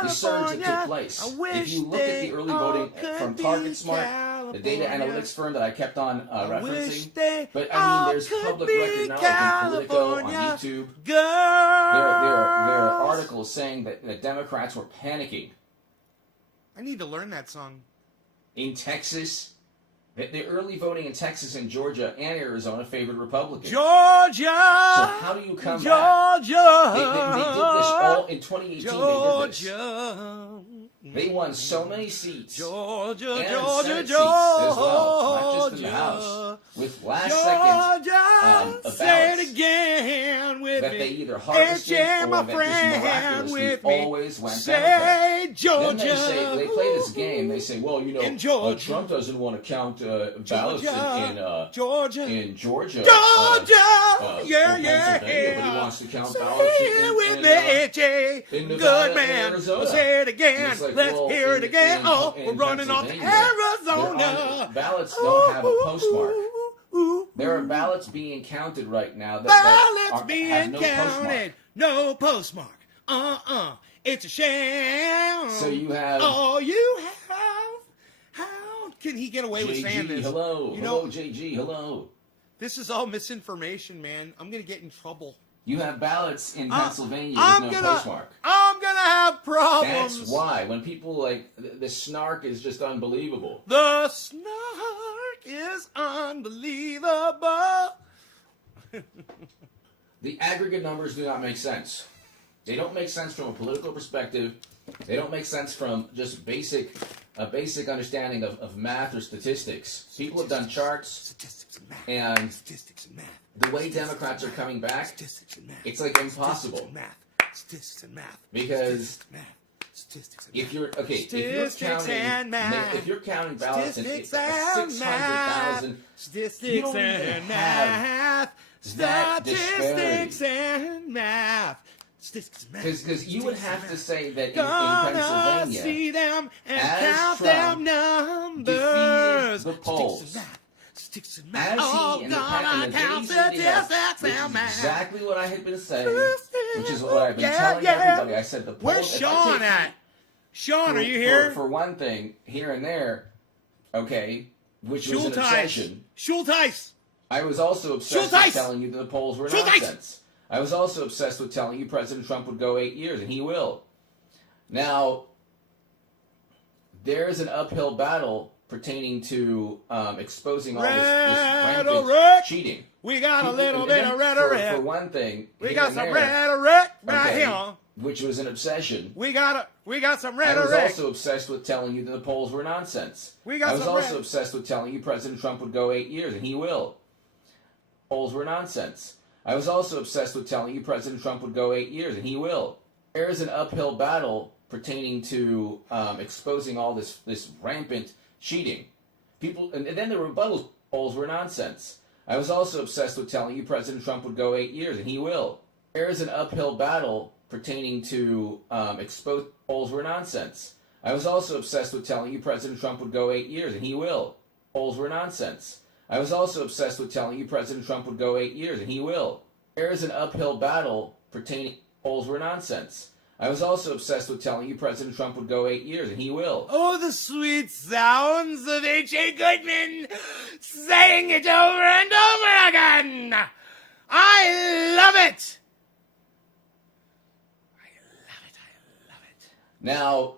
the surge that took place. If you look at the early voting from TargetSmart, the data analytics firm that I kept on referencing, but I mean, there's public record now, like in Politico, on YouTube. There are articles saying that Democrats were panicking. I need to learn that song. In Texas, the early voting in Texas and Georgia and Arizona favored Republicans. Georgia! So how do you come back? Georgia! They did this all in 2018. Georgia! They won so many seats. Georgia, and Georgia, Senate Georgia, seats as well, not just in the House. With last second say it ballots again with that me. they either harvested or my that just friend miraculously with me. always went Say Democrat. Georgia. Then they play this game. They say, well, you know, In Georgia. Trump doesn't want to count ballots Georgia. in Georgia. Yeah. But he wants to count ballots with me, Jay. in Nevada Good and man. Arizona. Say it again. It's like, Let's well, hear it again. in We're running off to Pennsylvania, Arizona. Ballots don't have a postmark. There are ballots being counted right now that Ballots being no counted. No postmark. It's a shame. So you have. Oh, you have. How can he get away with saying JG, this? hello. You Hello, know, JG, hello. this is all misinformation, man. I'm gonna get in trouble. You have ballots in Pennsylvania I'm with no gonna- postmark. I'm gonna have problems. That's why. When people like the snark is just unbelievable. The snark is unbelievable. The aggregate numbers do not make sense. They don't make sense from a political perspective. They don't make sense from just a basic understanding of math or statistics. People have done charts, Statistics and math. and Statistics and math. the way Democrats are coming back, Statistics and math. it's like impossible. Statistics and math. Statistics and math. Because Statistics and math. Statistics and if math. you're Statistics and math. if you're counting ballots in Statistics 600,000, Statistics you don't even and have math. that Statistics and math. Statistics and math. because you would have to say that in Gonna Pennsylvania, see them and as count Trump them numbers. defeated the polls, Statistics and as math. he Oh, in the gonna days count leading up, statistics which and is math. exactly what I had been saying, which is what I've been Yeah, telling yeah. everybody. I said the polls. Where's if I Sean take- at? Sean, for- are you here? For one thing, here and there, okay, which was an Schulteis. obsession. Schulteis. I was also obsessed Schulteis! with telling you that the polls were Schulteis! nonsense. I was also obsessed with telling you President Trump would go 8 years, and he will. Now, there is an uphill battle pertaining to exposing all this rampant Rhetoric. cheating. We got a And little then bit of For rhetoric. one thing, We here got and some there, rhetoric right okay, here. which was an obsession. We got some I was rhetoric. also obsessed with telling you that the polls were nonsense. We got I was some also obsessed with telling you President Trump would go 8 years, and he will. Polls were nonsense. I was also obsessed with telling you President Trump would go 8 years, and he will. There is an uphill battle pertaining to exposing all this rampant cheating. And then the rebuttal polls were nonsense. I was also obsessed with telling you President Trump would go 8 years, and he will. There is an uphill battle pertaining to expose polls were nonsense. I was also obsessed with telling you President Trump would go 8 years, and he will. Polls were nonsense. I was also obsessed with telling you President Trump would go 8 years, and he will. There is an uphill battle pertaining polls were nonsense. I was also obsessed with telling you President Trump would go 8 years, and he will. Oh, the sweet sounds of H.A. Goodman saying it over and over again. I love it. I love it. Now,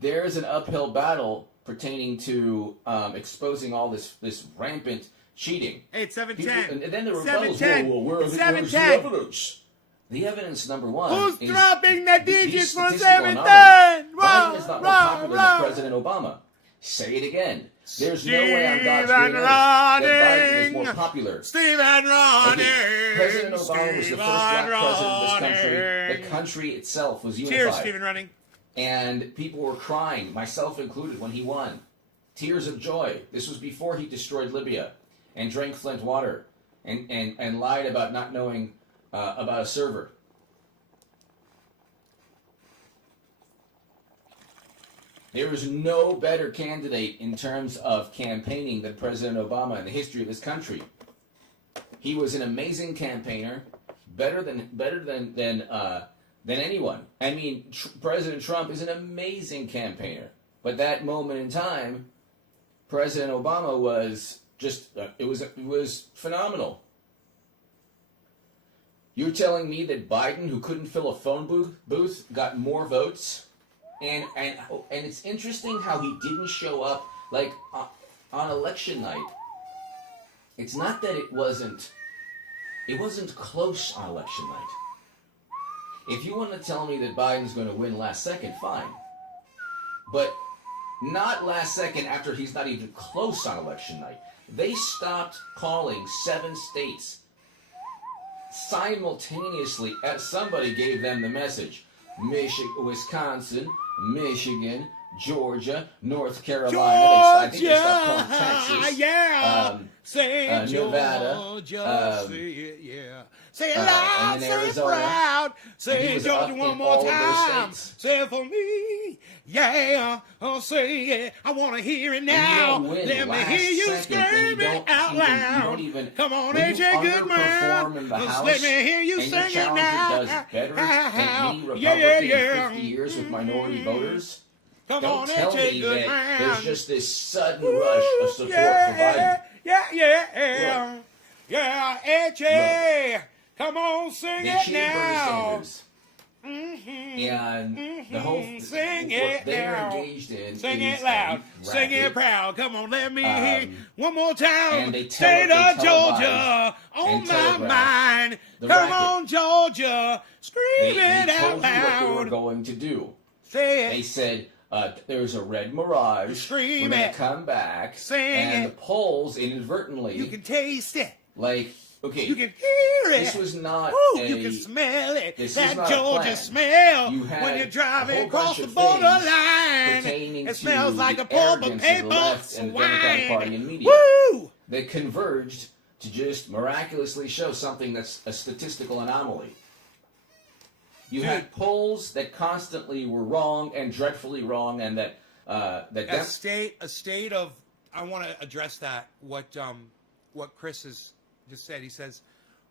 there is an uphill battle pertaining to exposing all this rampant cheating. Hey, it's People, and then the rebuttals, 710. well, where's the 710. evidence? The evidence, number one, Who's is dropping the these digits for statistical 710? anomalies. Biden is not more popular than President Obama. Say it again. There's no way on God's green earth that Biden is more popular. Stephen Running. Okay, President Obama was the first black president of this country. The country itself was unified. Cheers, Stephen Running. And people were crying, myself included, when he won. Tears of joy. This was before he destroyed Libya and drank Flint water and lied about not knowing about a server. There is no better candidate in terms of campaigning than President Obama in the history of this country. He was an amazing campaigner, better than anyone. I mean, President Trump is an amazing campaigner, but that moment in time, President Obama was just it was phenomenal. You're telling me that Biden, who couldn't fill a phone booth, got more votes? And it's interesting how he didn't show up like on election night. It's not that it wasn't close on election night. If you want to tell me that Biden's going to win last second, fine. But not last second after he's not even close on election night. They stopped calling 7 states simultaneously as somebody gave them the message. Wisconsin, Michigan, Georgia, North Carolina. I think they stopped calling Texas. Yeah. Say Nevada. Georgia. Say it, yeah. Say it loud. And then say Arizona. it proud. Say it, Georgia, one more time. Say it for me. Yeah. Oh, say it. I want to hear it now. Let me hear you scream it out loud. Come on, AJ Goodman. Let me hear you sing it now. Does better than any Republican in 50 years with minority voters. Come Don't on, tell AJ me Goodman. that there's just this sudden rush of support for Biden. Yeah, AJ. Come on, sing They it cheered Bernie now. Sanders. And the whole Sing what it they're now. engaged in Sing is it loud. Sing it racket. proud. Come on, let me hear one more time. And they State of televise Georgia on and my telegraph mind. the Come racket. on, Georgia. Scream They it out told you what they were loud. going to do. Say They it. said there's a red mirage. Scream We're going it. to come back. Sing and it. the polls inadvertently, You can taste it. like, okay, You can hear it. this was not Woo, a... you can smell it. this is That not a Georgia plan. smell You had when you're a driving whole across bunch the of borderline. pertaining It smells to like the a pulp of arrogance of the paper left and the Democratic Party and media. Woo! They converged to just miraculously show something that's a statistical anomaly. You had polls that constantly were wrong and dreadfully wrong, and that A state of. I want to address that. What Chris has just said. He says,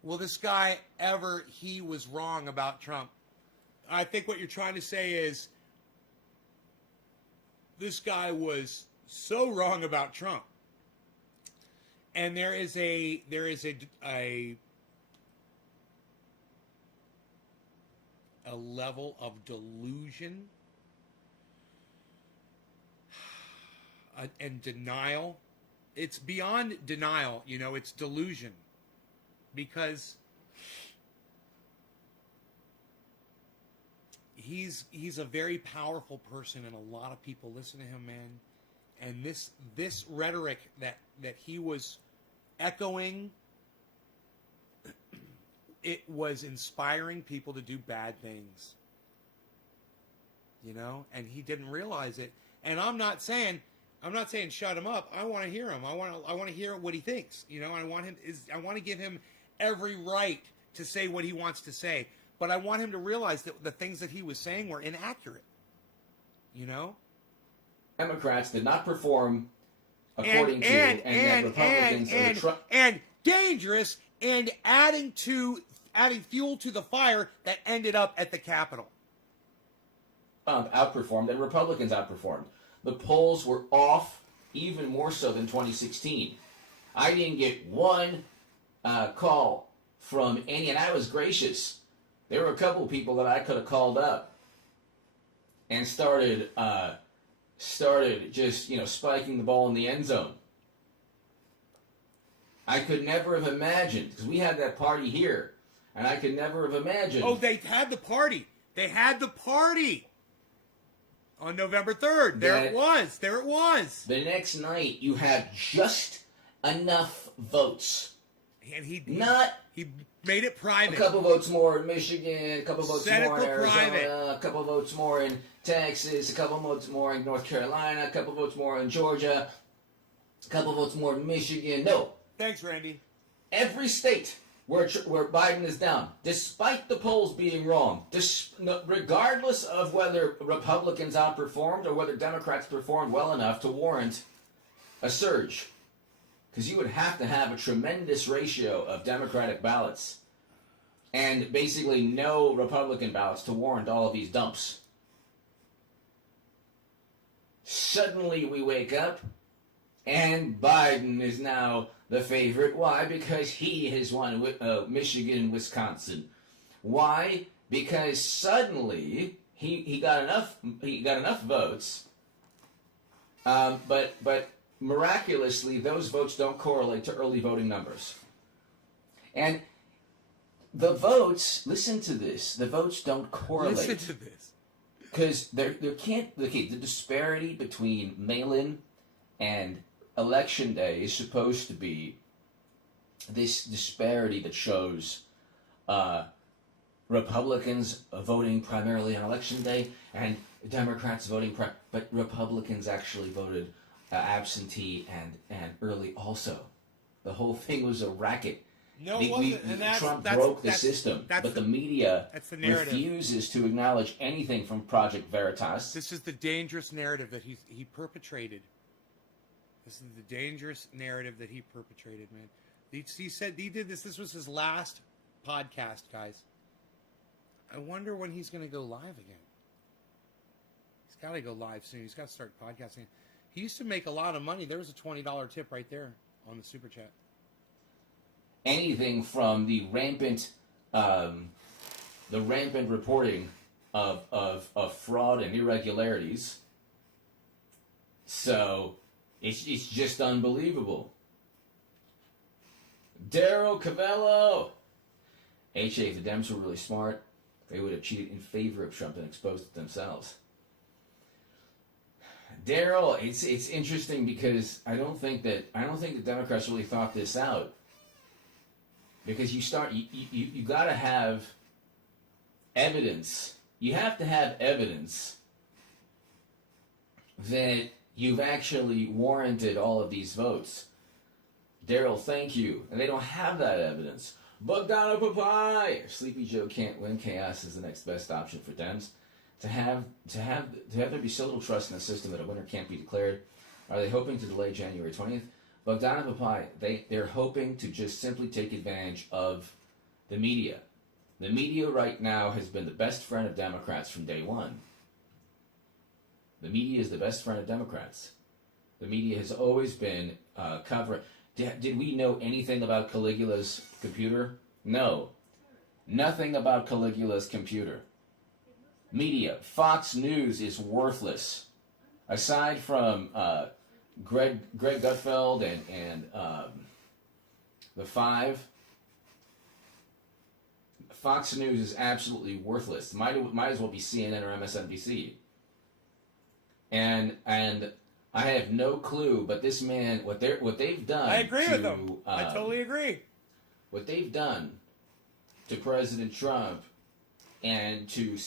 "Will this guy ever? He was wrong about Trump." I think what you're trying to say is this guy was so wrong about Trump, and there is a level of delusion and denial. It's beyond denial, it's delusion. Because he's a very powerful person, and a lot of people listen to him, man. And this rhetoric that he was echoing, it was inspiring people to do bad things. And he didn't realize it. And I'm not saying shut him up. I want to hear him. I want to hear what he thinks. I want to give him every right to say what he wants to say. But I want him to realize that the things that he was saying were inaccurate. Democrats did not perform according to, and that Republicans and dangerous, and adding fuel to the fire that ended up at the Capitol. Outperformed, and Republicans outperformed. The polls were off even more so than 2016. I didn't get one call from any, and I was gracious. There were a couple of people that I could have called up and started just, spiking the ball in the end zone. I could never have imagined, because we had that party here, and I could never have imagined. Oh, they had the party. They had the party. On November 3rd. There it was. There it was. The next night, you have just enough votes. And he made it A private. couple votes more in Michigan, a couple votes Senate more in Arizona, private. a couple votes more in Texas, a couple votes more in North Carolina, a couple votes more in Georgia, a couple votes more in Michigan. No. Thanks, Randy. Every state where Biden is down, despite the polls being wrong, regardless of whether Republicans outperformed or whether Democrats performed well enough to warrant a surge. Because you would have to have a tremendous ratio of Democratic ballots and basically no Republican ballots to warrant all of these dumps. Suddenly we wake up and Biden is now the favorite. Why? Because he has won Michigan and Wisconsin. Why? Because suddenly he got enough votes, but miraculously those votes don't correlate to early voting numbers. And the votes, listen to this, the votes don't correlate. Listen to this. Because there can't, okay, the disparity between mail-in and election day is supposed to be this disparity that shows Republicans voting primarily on election day and Democrats voting, but Republicans actually voted absentee and early also. The whole thing was a racket. No, it wasn't. And Trump broke the system, but the media narrative. refuses to acknowledge anything from Project Veritas. This is the dangerous narrative that he perpetrated. This is the dangerous narrative that he perpetrated, man. He said he did this. This was his last podcast, guys. I wonder when he's going to go live again. He's got to go live soon. He's got to start podcasting. He used to make a lot of money. There was a $20 tip right there on the super chat. Anything from the rampant reporting of fraud and irregularities. So it's just unbelievable. Daryl Cavello. If the Dems were really smart, they would have cheated in favor of Trump and exposed it themselves. Daryl, it's interesting because I don't think the Democrats really thought this out. Because you got to have evidence. You have to have evidence that you've actually warranted all of these votes. Daryl, thank you. And they don't have that evidence. Bogdana Papai! Sleepy Joe can't win. Chaos is the next best option for Dems. To have there be so little trust in the system that a winner can't be declared. Are they hoping to delay January 20th? Bogdana Papai, they're hoping to just simply take advantage of the media. The media right now has been the best friend of Democrats from day one. The media is the best friend of Democrats. The media has always been covering. Did we know anything about Caligula's computer? No. Nothing about Caligula's computer. Media. Fox News is worthless. Aside from Greg Gutfeld and the Five, Fox News is absolutely worthless. Might as well be CNN or MSNBC. And I have no clue, but this man, what they've done. I agree with them. I totally agree. What they've done to President Trump and to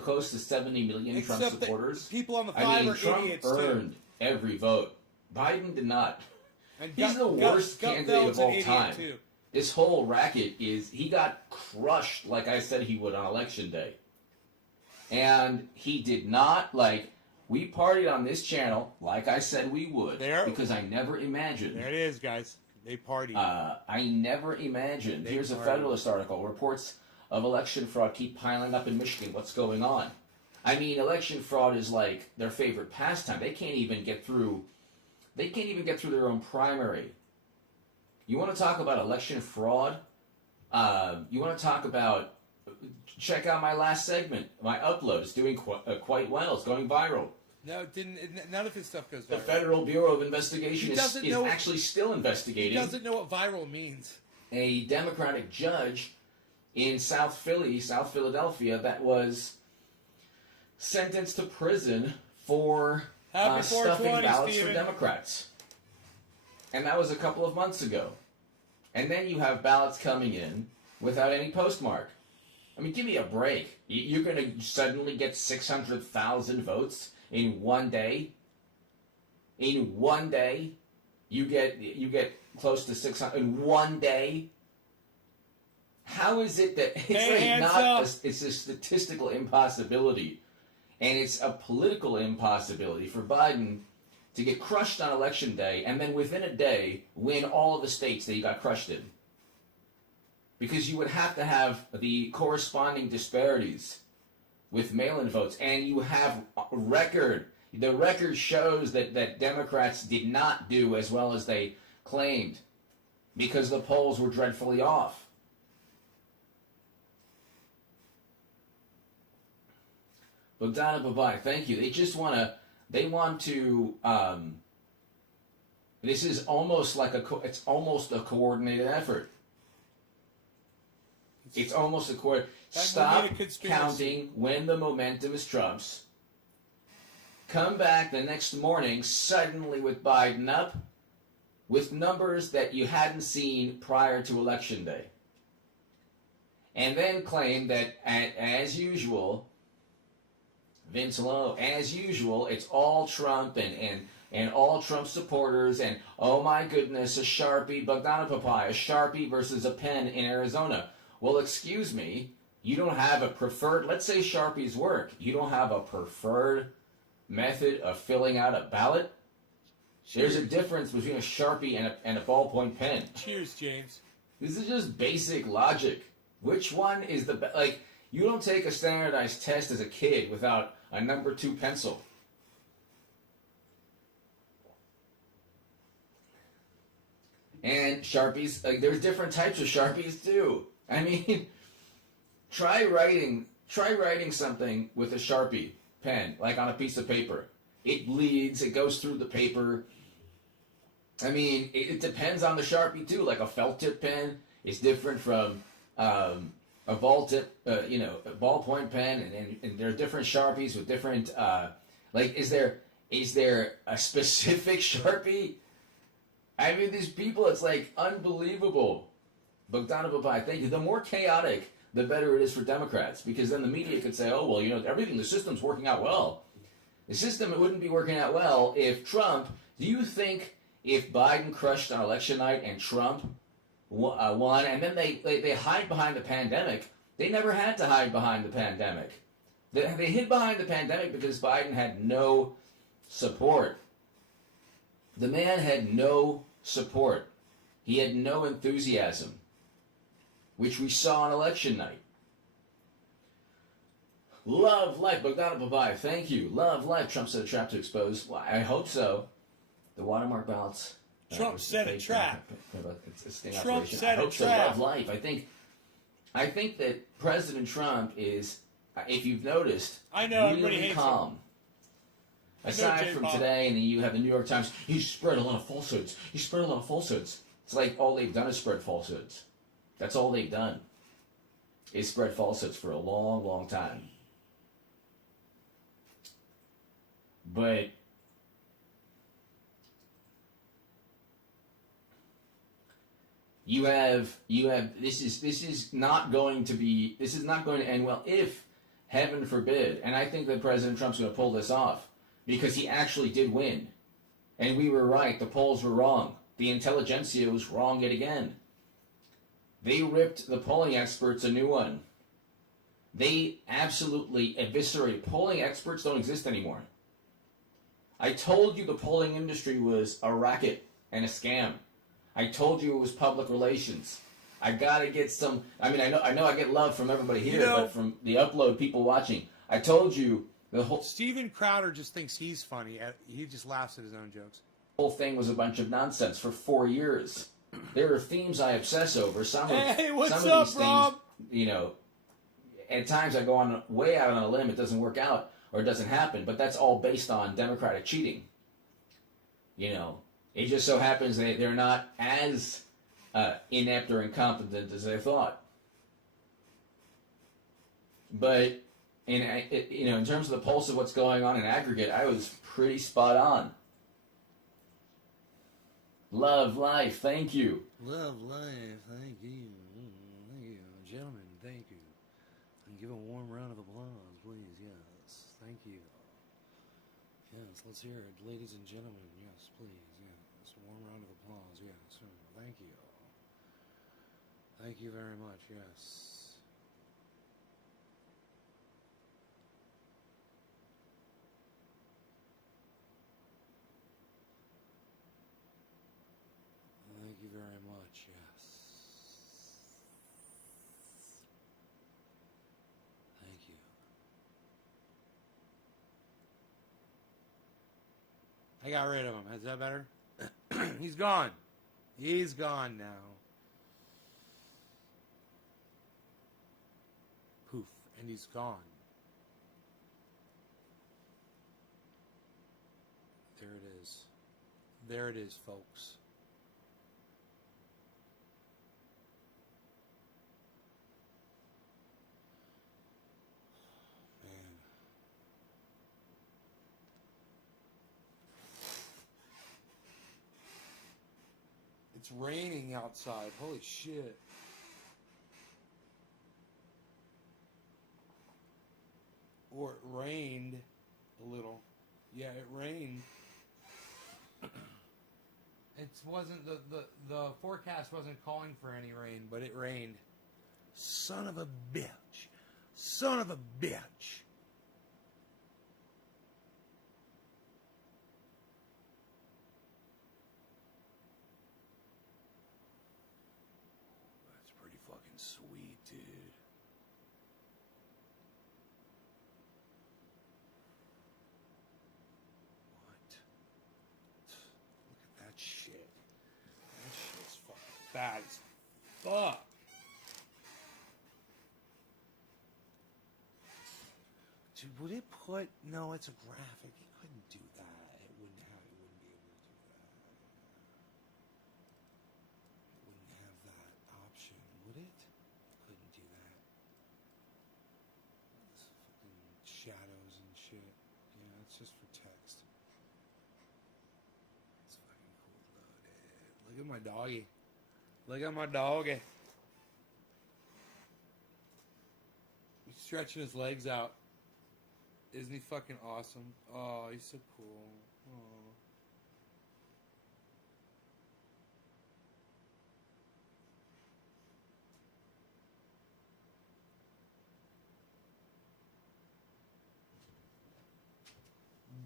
close to 70 million Except Trump supporters. People on the Five are Trump idiots earned too. every vote. Biden did not. And He's the worst candidate of all time. Too. This whole racket he got crushed like I said he would on election day. And he did not, we partied on this channel like I said we would. Because I never imagined. There it is, guys. They partied. I never imagined. Here's a Federalist article. Reports of election fraud keep piling up in Michigan. What's going on? I mean, election fraud is like their favorite pastime. They can't even get through their own primary. You want to talk about election fraud? You want to talk about... Check out my last segment. My upload is doing quite well. It's going viral. No, it didn't. None of his stuff goes viral. The Federal Bureau of Investigation is actually still investigating. He doesn't know what viral means. A Democratic judge in South Philadelphia, that was sentenced to prison for Happy stuffing 420, ballots Steven. for Democrats. And that was a couple of months ago. And then you have ballots coming in without any postmark. I mean, give me a break. You're going to suddenly get 600,000 votes in one day? In one day? You get close to 600 in one day? How is it that it's a statistical impossibility, and it's a political impossibility for Biden to get crushed on election day and then within a day win all of the states that he got crushed in? Because you would have to have the corresponding disparities with mail-in votes, and you have a record. The record shows that Democrats did not do as well as they claimed because the polls were dreadfully off. Bogdana Babai, thank you. They want to, this is almost like it's almost a coordinated effort. It's almost a stop counting when the momentum is Trump's. Come back the next morning suddenly with Biden up with numbers that you hadn't seen prior to Election Day. And then claim that, as usual, Vince Lowe, as usual, it's all Trump and all Trump supporters, and oh my goodness, a Sharpie, Bogdana Papai, a Sharpie versus a pen in Arizona. Well, excuse me, you don't have a preferred, let's say Sharpies work, you don't have a preferred method of filling out a ballot? Cheers. There's a difference between a Sharpie and a ballpoint pen. Cheers, James. This is just basic logic. Which one is the best? Like, you don't take a standardized test as a kid without a number 2 pencil. And Sharpies, like, there's different types of Sharpies too. I mean, try writing something with a Sharpie pen, like on a piece of paper. It bleeds, it goes through the paper. I mean, it depends on the Sharpie too. Like a felt tip pen is different from a ball tip, a ballpoint pen, and there are different Sharpies with different. Like, is there a specific Sharpie? I mean, these people, it's like unbelievable. Bogdana Babai, thank you. The more chaotic, the better it is for Democrats, because then the media could say, oh, well, everything, the system's working out well. The system, it wouldn't be working out well if Trump, do you think if Biden crushed on election night and Trump won, and then they hide behind the pandemic, they never had to hide behind the pandemic. They hid behind the pandemic because Biden had no support. The man had no support. He had no enthusiasm, which we saw on election night. Love life, Bogdana Babai, thank you. Love life, Trump set a trap to expose. Well, I hope so. The watermark ballots. Trump set a trap. Trump set a trap. Love life. I think that President Trump is, if you've noticed, I know, really calm. Aside from today, and then you have the New York Times, he spread a lot of falsehoods. It's like all they've done is spread falsehoods. That's all they've done is spread falsehoods for a long, long time. But you have this is not going to end well if, heaven forbid, and I think that President Trump's going to pull this off because he actually did win. And we were right, the polls were wrong. The intelligentsia was wrong yet again. They ripped the polling experts a new one. They absolutely eviscerated. Polling experts don't exist anymore. I told you the polling industry was a racket and a scam. I told you it was public relations. I gotta get some. I mean, I know I get love from everybody here, but from the upload people watching, I told you the whole. Steven Crowder just thinks he's funny. He just laughs at his own jokes. The whole thing was a bunch of nonsense for 4 years. There are themes I obsess over. Some of these Rob? things, at times I go on way out on a limb. It doesn't work out or it doesn't happen, but that's all based on Democratic cheating. It just so happens they're not as inept or incompetent as they thought. But And in terms of the pulse of what's going on in aggregate, I was pretty spot on. Love life, thank you. Love life, thank you. Thank you. Gentlemen, thank you. And give a warm round of applause, please. Yes, thank you. Yes, let's hear it. Ladies and gentlemen, yes, please. Yes, a warm round of applause. Yes, thank you. Thank you very much, yes. Thank you very much, yes. Thank you. I got rid of him. Is that better? He's gone. He's gone now. Poof. And he's gone. There it is. There it is, folks. It's raining outside. Holy shit. Or it rained a little. Yeah, it rained. It wasn't the forecast wasn't calling for any rain, but it rained. Son of a bitch. Son of a bitch. Sweet, dude. What? Look at that shit. That shit's fucking bad as fuck. Dude, would it put... No, it's a graphic. It couldn't do that. It wouldn't be able to do that. It wouldn't have that option, would it? Couldn't do that. This fucking shadows and shit. Yeah, it's just for text. It's fucking cool though, dude. Look at my doggy. Look at my doggy. He's stretching his legs out. Isn't he fucking awesome? Oh, he's so cool. Oh.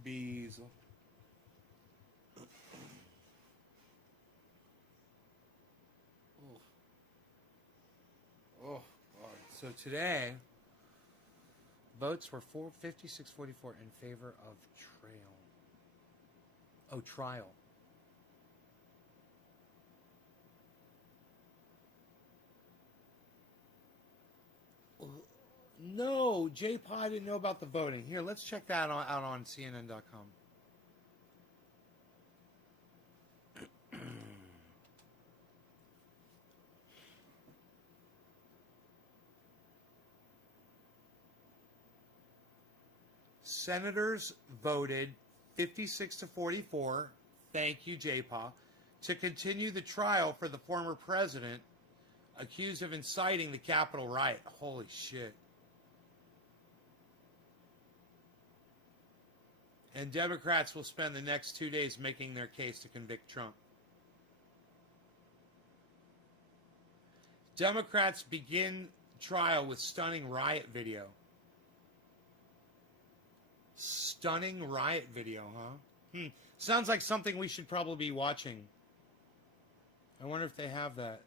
Bees. Oh, God. So today, votes were 56-44 in favor of trial. No, J-Pod didn't know about the voting. Here, let's check that out on CNN.com. Senators voted 56-44, thank you, J-Pa, to continue the trial for the former president accused of inciting the Capitol riot. Holy shit. And Democrats will spend the next 2 days making their case to convict Trump. Democrats begin trial with stunning riot video. Stunning riot video, huh? Sounds like something we should probably be watching. I wonder if they have that.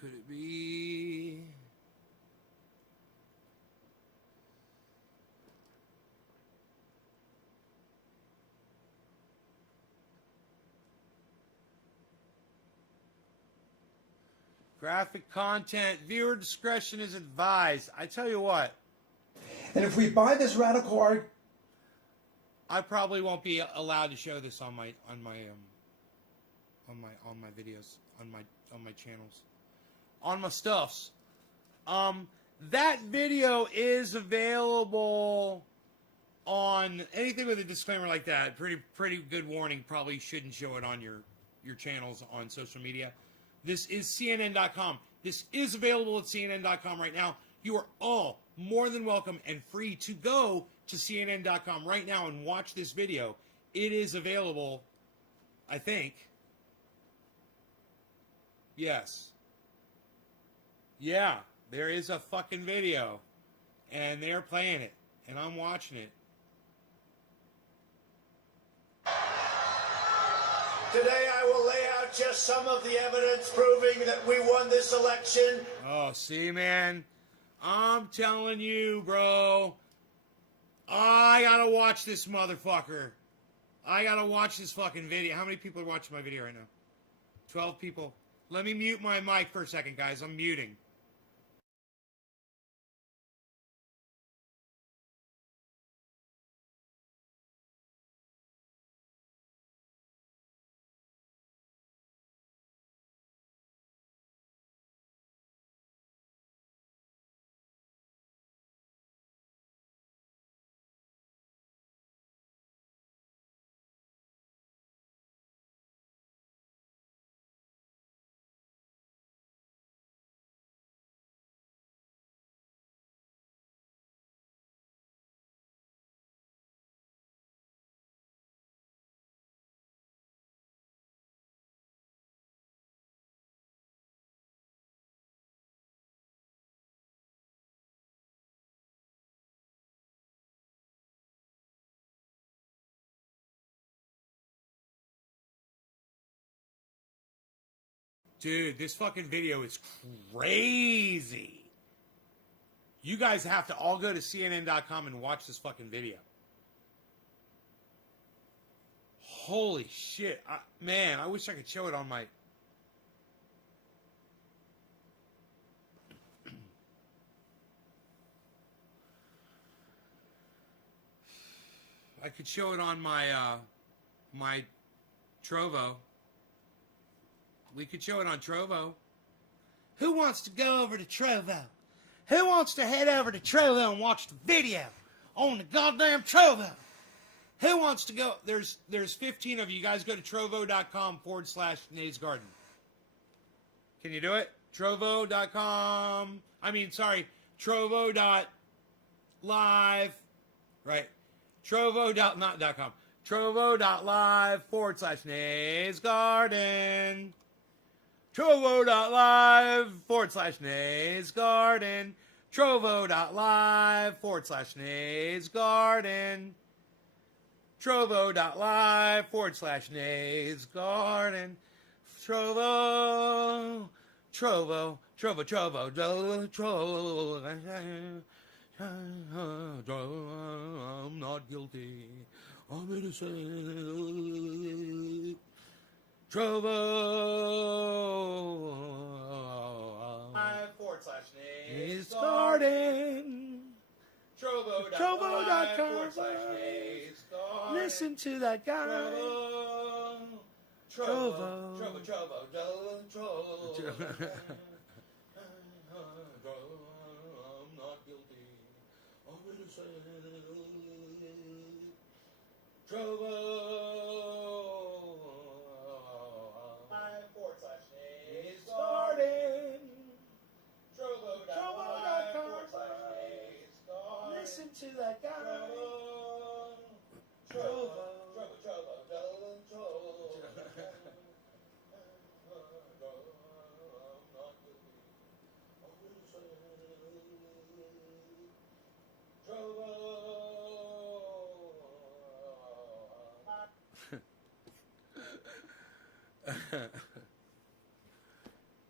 Could it be? Graphic content, viewer discretion is advised. I tell you what. And if we buy this radical art, I probably won't be allowed to show this on my on my videos, on my channels, on my stuffs. That video is available on anything with a disclaimer like that. Pretty good warning. Probably shouldn't show it on your channels on social media. This is CNN.com. This is available at CNN.com right now. You are all more than welcome and free to go to CNN.com right now and watch this video. It is available, I think. Yes. Yeah, there is a fucking video. And they're playing it. And I'm watching it. Today I will lay out just some of the evidence proving that we won this election. Oh, see, man? I'm telling you, bro. I gotta watch this motherfucker. I gotta watch this fucking video. How many people are watching my video right now? 12 people. Let me mute my mic for a second, guys. I'm muting. Dude, this fucking video is crazy. You guys have to all go to CNN.com and watch this fucking video. Holy shit. Man, I wish I could show it on my... I could show it on my, my Trovo. We could show it on Trovo. Who wants to go over to Trovo? Who wants to head over to Trovo and watch the video on the goddamn Trovo? Who wants to go? There's 15 of you. Guys go to trovo.com/Nays Garden. Can you do it? Trovo.com. Trovo.live. Right. Trovo.not.com. Trovo.live/Nays Garden. Trovo.live/Nays Garden. Trovo.live/Nays Garden. Trovo.live/Nays Garden. Trovo. I'm not guilty. I'm innocent. Trovo. /Nays Garden. Trovo.com/Nays Garden. Listen to that guy. Trovo. I'm not guilty. I'm innocent. Trovo. /Nays Garden. Trovo.com/Nays Garden. Listen to that guy. Trovo.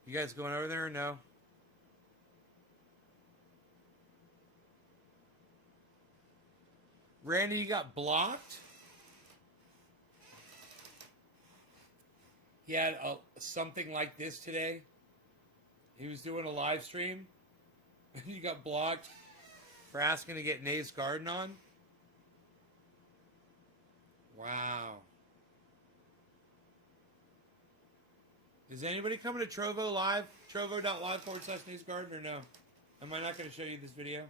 You guys going over there or no? Randy, you got blocked? He had something like this today. He was doing a live stream. And you got blocked for asking to get Nays Garden on? Wow. Is anybody coming to Trovo Live? Trovo.live/Newsgarden or no? Am I not going to show you this video?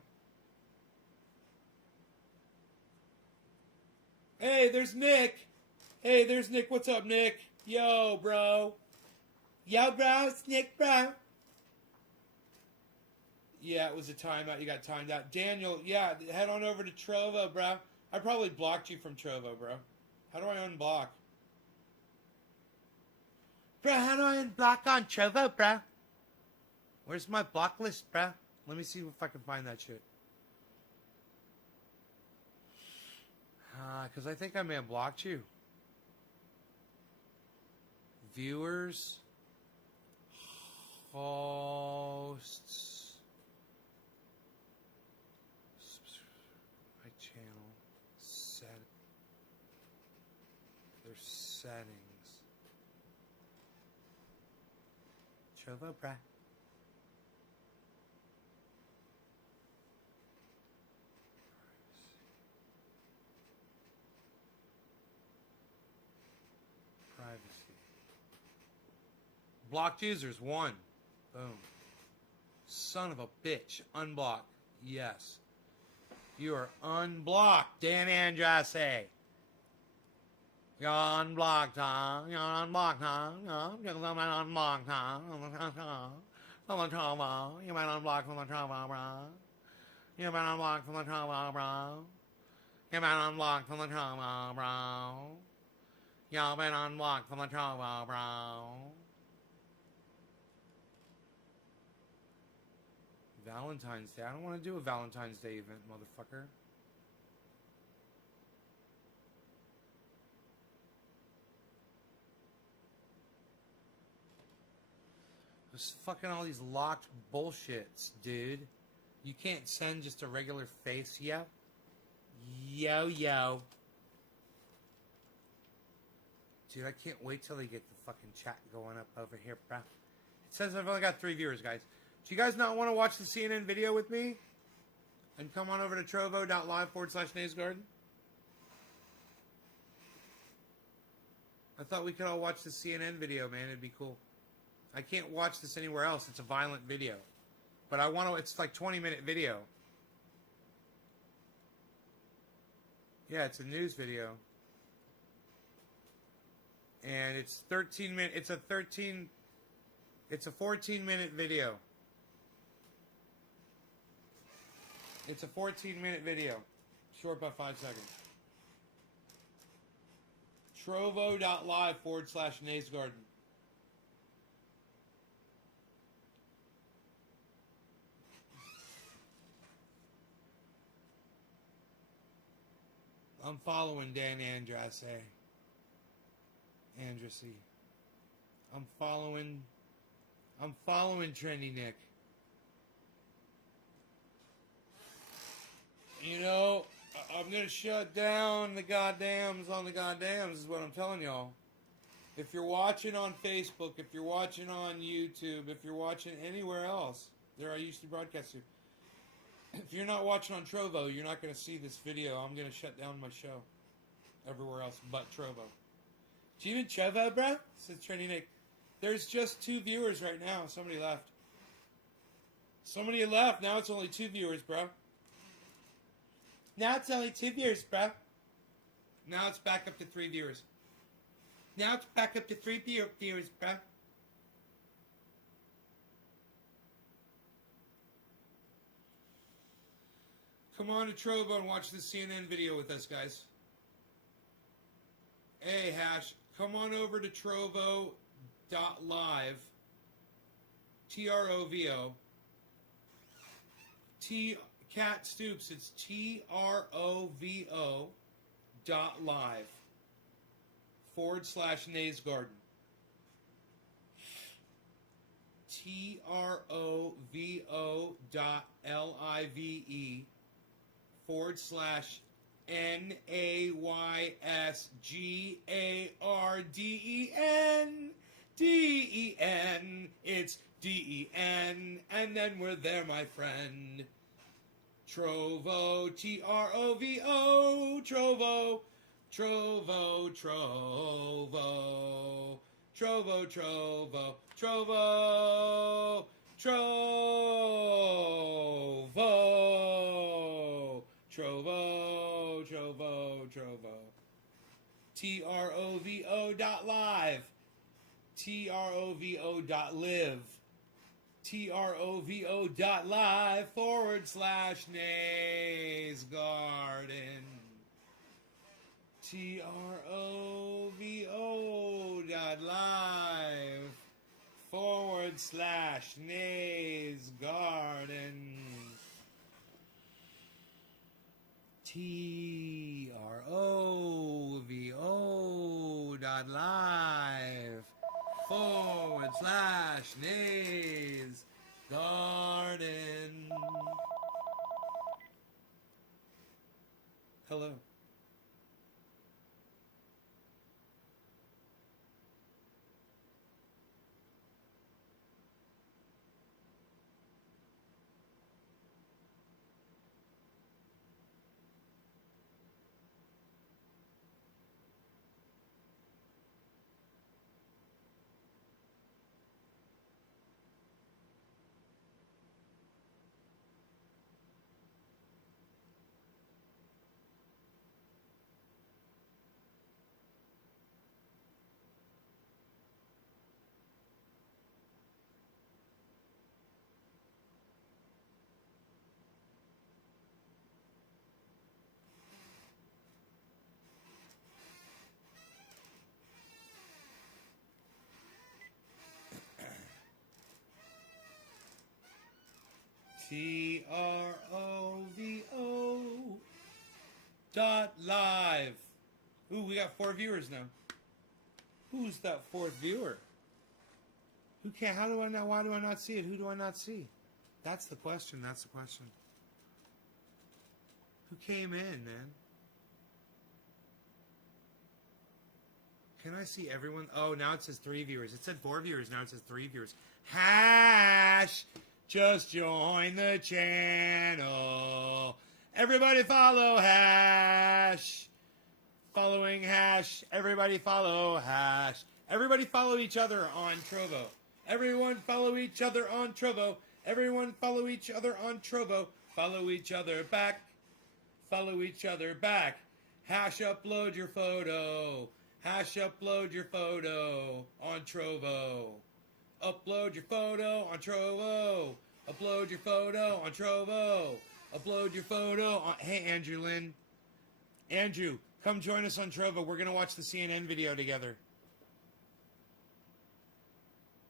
Hey, there's Nick. Hey, there's Nick. What's up, Nick? Yo, bro. Yo, bro. It's Nick, bro. Yeah, it was a timeout. You got timed out. Daniel, yeah, head on over to Trovo, bro. I probably blocked you from Trovo, bro. How do I unblock? Bro, how do I unblock on Trovo, bro? Where's my block list, bro? Let me see if I can find that shit. Because I think I may have blocked you. Viewers. Hosts. My channel. There's settings. Trovo, bruh. Privacy. Blocked users, 1. Boom. Son of a bitch. Unblock. Yes. You are unblocked, Dan Andrade. You're unblocked, huh? You're unblocked, huh? You're unblocked, huh? From the Trovo. You've been unblocked from the Trovo, bro. You've been unblocked from the Trovo, bro. You've been unblocked from the Trovo, bro. You've been unblocked from the Trovo, bro. Valentine's Day. I don't want to do a Valentine's Day event, motherfucker. There's fucking all these locked bullshits, dude. You can't send just a regular face, yo. Yo, yo. Dude, I can't wait till they get the fucking chat going up over here, bruh. It says I've only got 3 viewers, guys. Do you guys not want to watch the CNN video with me? And come on over to trovo.live/Newsgarden. I thought we could all watch the CNN video, man. It'd be cool. I can't watch this anywhere else. It's a violent video. But I want to, it's like 20-minute video. Yeah, it's a news video. And it's 13 minutes, it's a 14-minute video. It's a 14-minute video. Short by 5 seconds. Trovo.live/Newsgarden. I'm following Dan Andrade. I'm following Trendy Nick. You know, I'm gonna shut down the goddams on the goddams is what I'm telling y'all. If you're watching on Facebook, if you're watching on YouTube, if you're watching anywhere else, there I used to broadcast to. If you're not watching on Trovo, you're not going to see this video. I'm going to shut down my show. Everywhere else but Trovo. Do you even Trovo, bro? Says Trendy Nick. There's just 2 viewers right now. Somebody left. Somebody left. Now it's only 2 viewers, bro. Now it's only 2 viewers, bro. Now it's back up to 3 viewers. Now it's back up to 3 viewers, bro. Come on to Trovo and watch the CNN video with us, guys. Hey, Hash, come on over to Trovo.live. Trovo. Cat Stoops, it's TROVO.live/Naysgarden. TROVO.live/NAYSGARDEN. It's DEN, and then we're there, my friend. Trovo, Trovo, Trovo, Trovo, Trovo, Trovo, Trovo, Trovo, Trovo, Trovo, Trovo, Trovo. TROVO.live, TROVO.live, TROVO.live/Nays Garden. TROVO.live/Nays Garden. TROVO.live/Nays Garden. Hello. TROVO.live. Ooh, we got 4 viewers now. Who's that 4th viewer? Who can't? How do I know? Why do I not see it? Who do I not see? That's the question. That's the question. Who came in, man? Can I see everyone? Oh, now it says 3 viewers. It said 4 viewers. Now it says 3 viewers. Hash! Just join the channel. Everybody follow Hash. Following Hash. Everybody follow Hash. Everybody follow each other on Trovo. Everyone follow each other on Trovo. Everyone follow each other on Trovo. Follow each other back. Follow each other back. Hash upload your photo. Hash upload your photo on Trovo. Upload your photo on Trovo. Upload your photo on Trovo. Upload your photo on... Hey, Andrew Lynn. Andrew, come join us on Trovo. We're going to watch the CNN video together.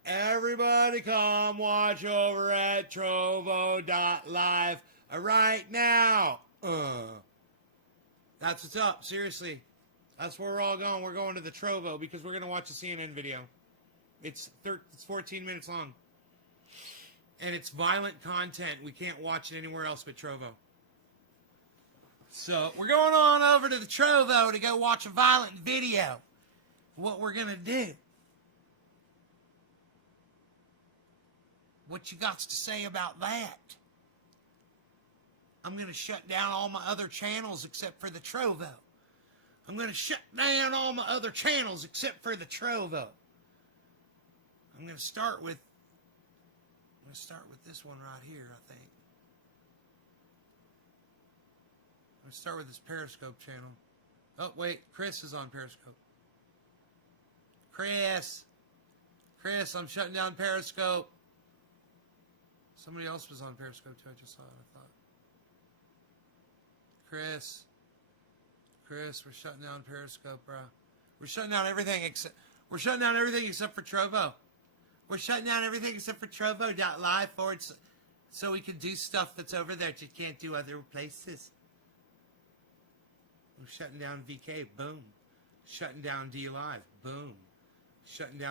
Everybody come watch over at Trovo.live right now. That's what's up. Seriously. That's where we're all going. We're going to the Trovo because we're going to watch the CNN video. It's 14 minutes long. And it's violent content. We can't watch it anywhere else but Trovo. So we're going on over to the Trovo to go watch a violent video. What we're going to do. What you got to say about that? I'm going to shut down all my other channels except for the Trovo. I'm going to shut down all my other channels except for the Trovo. I'm going to start with this one right here, I think. I'm going to start with this Periscope channel. Oh, wait, Chris is on Periscope. Chris, I'm shutting down Periscope. Somebody else was on Periscope too. I just saw it, I thought. Chris, we're shutting down Periscope, bro. We're shutting down everything except for Trovo. We're shutting down everything except for Trovo.live so we can do stuff that's over there that you can't do other places. We're shutting down VK, boom. Shutting down D Live, boom. Shutting down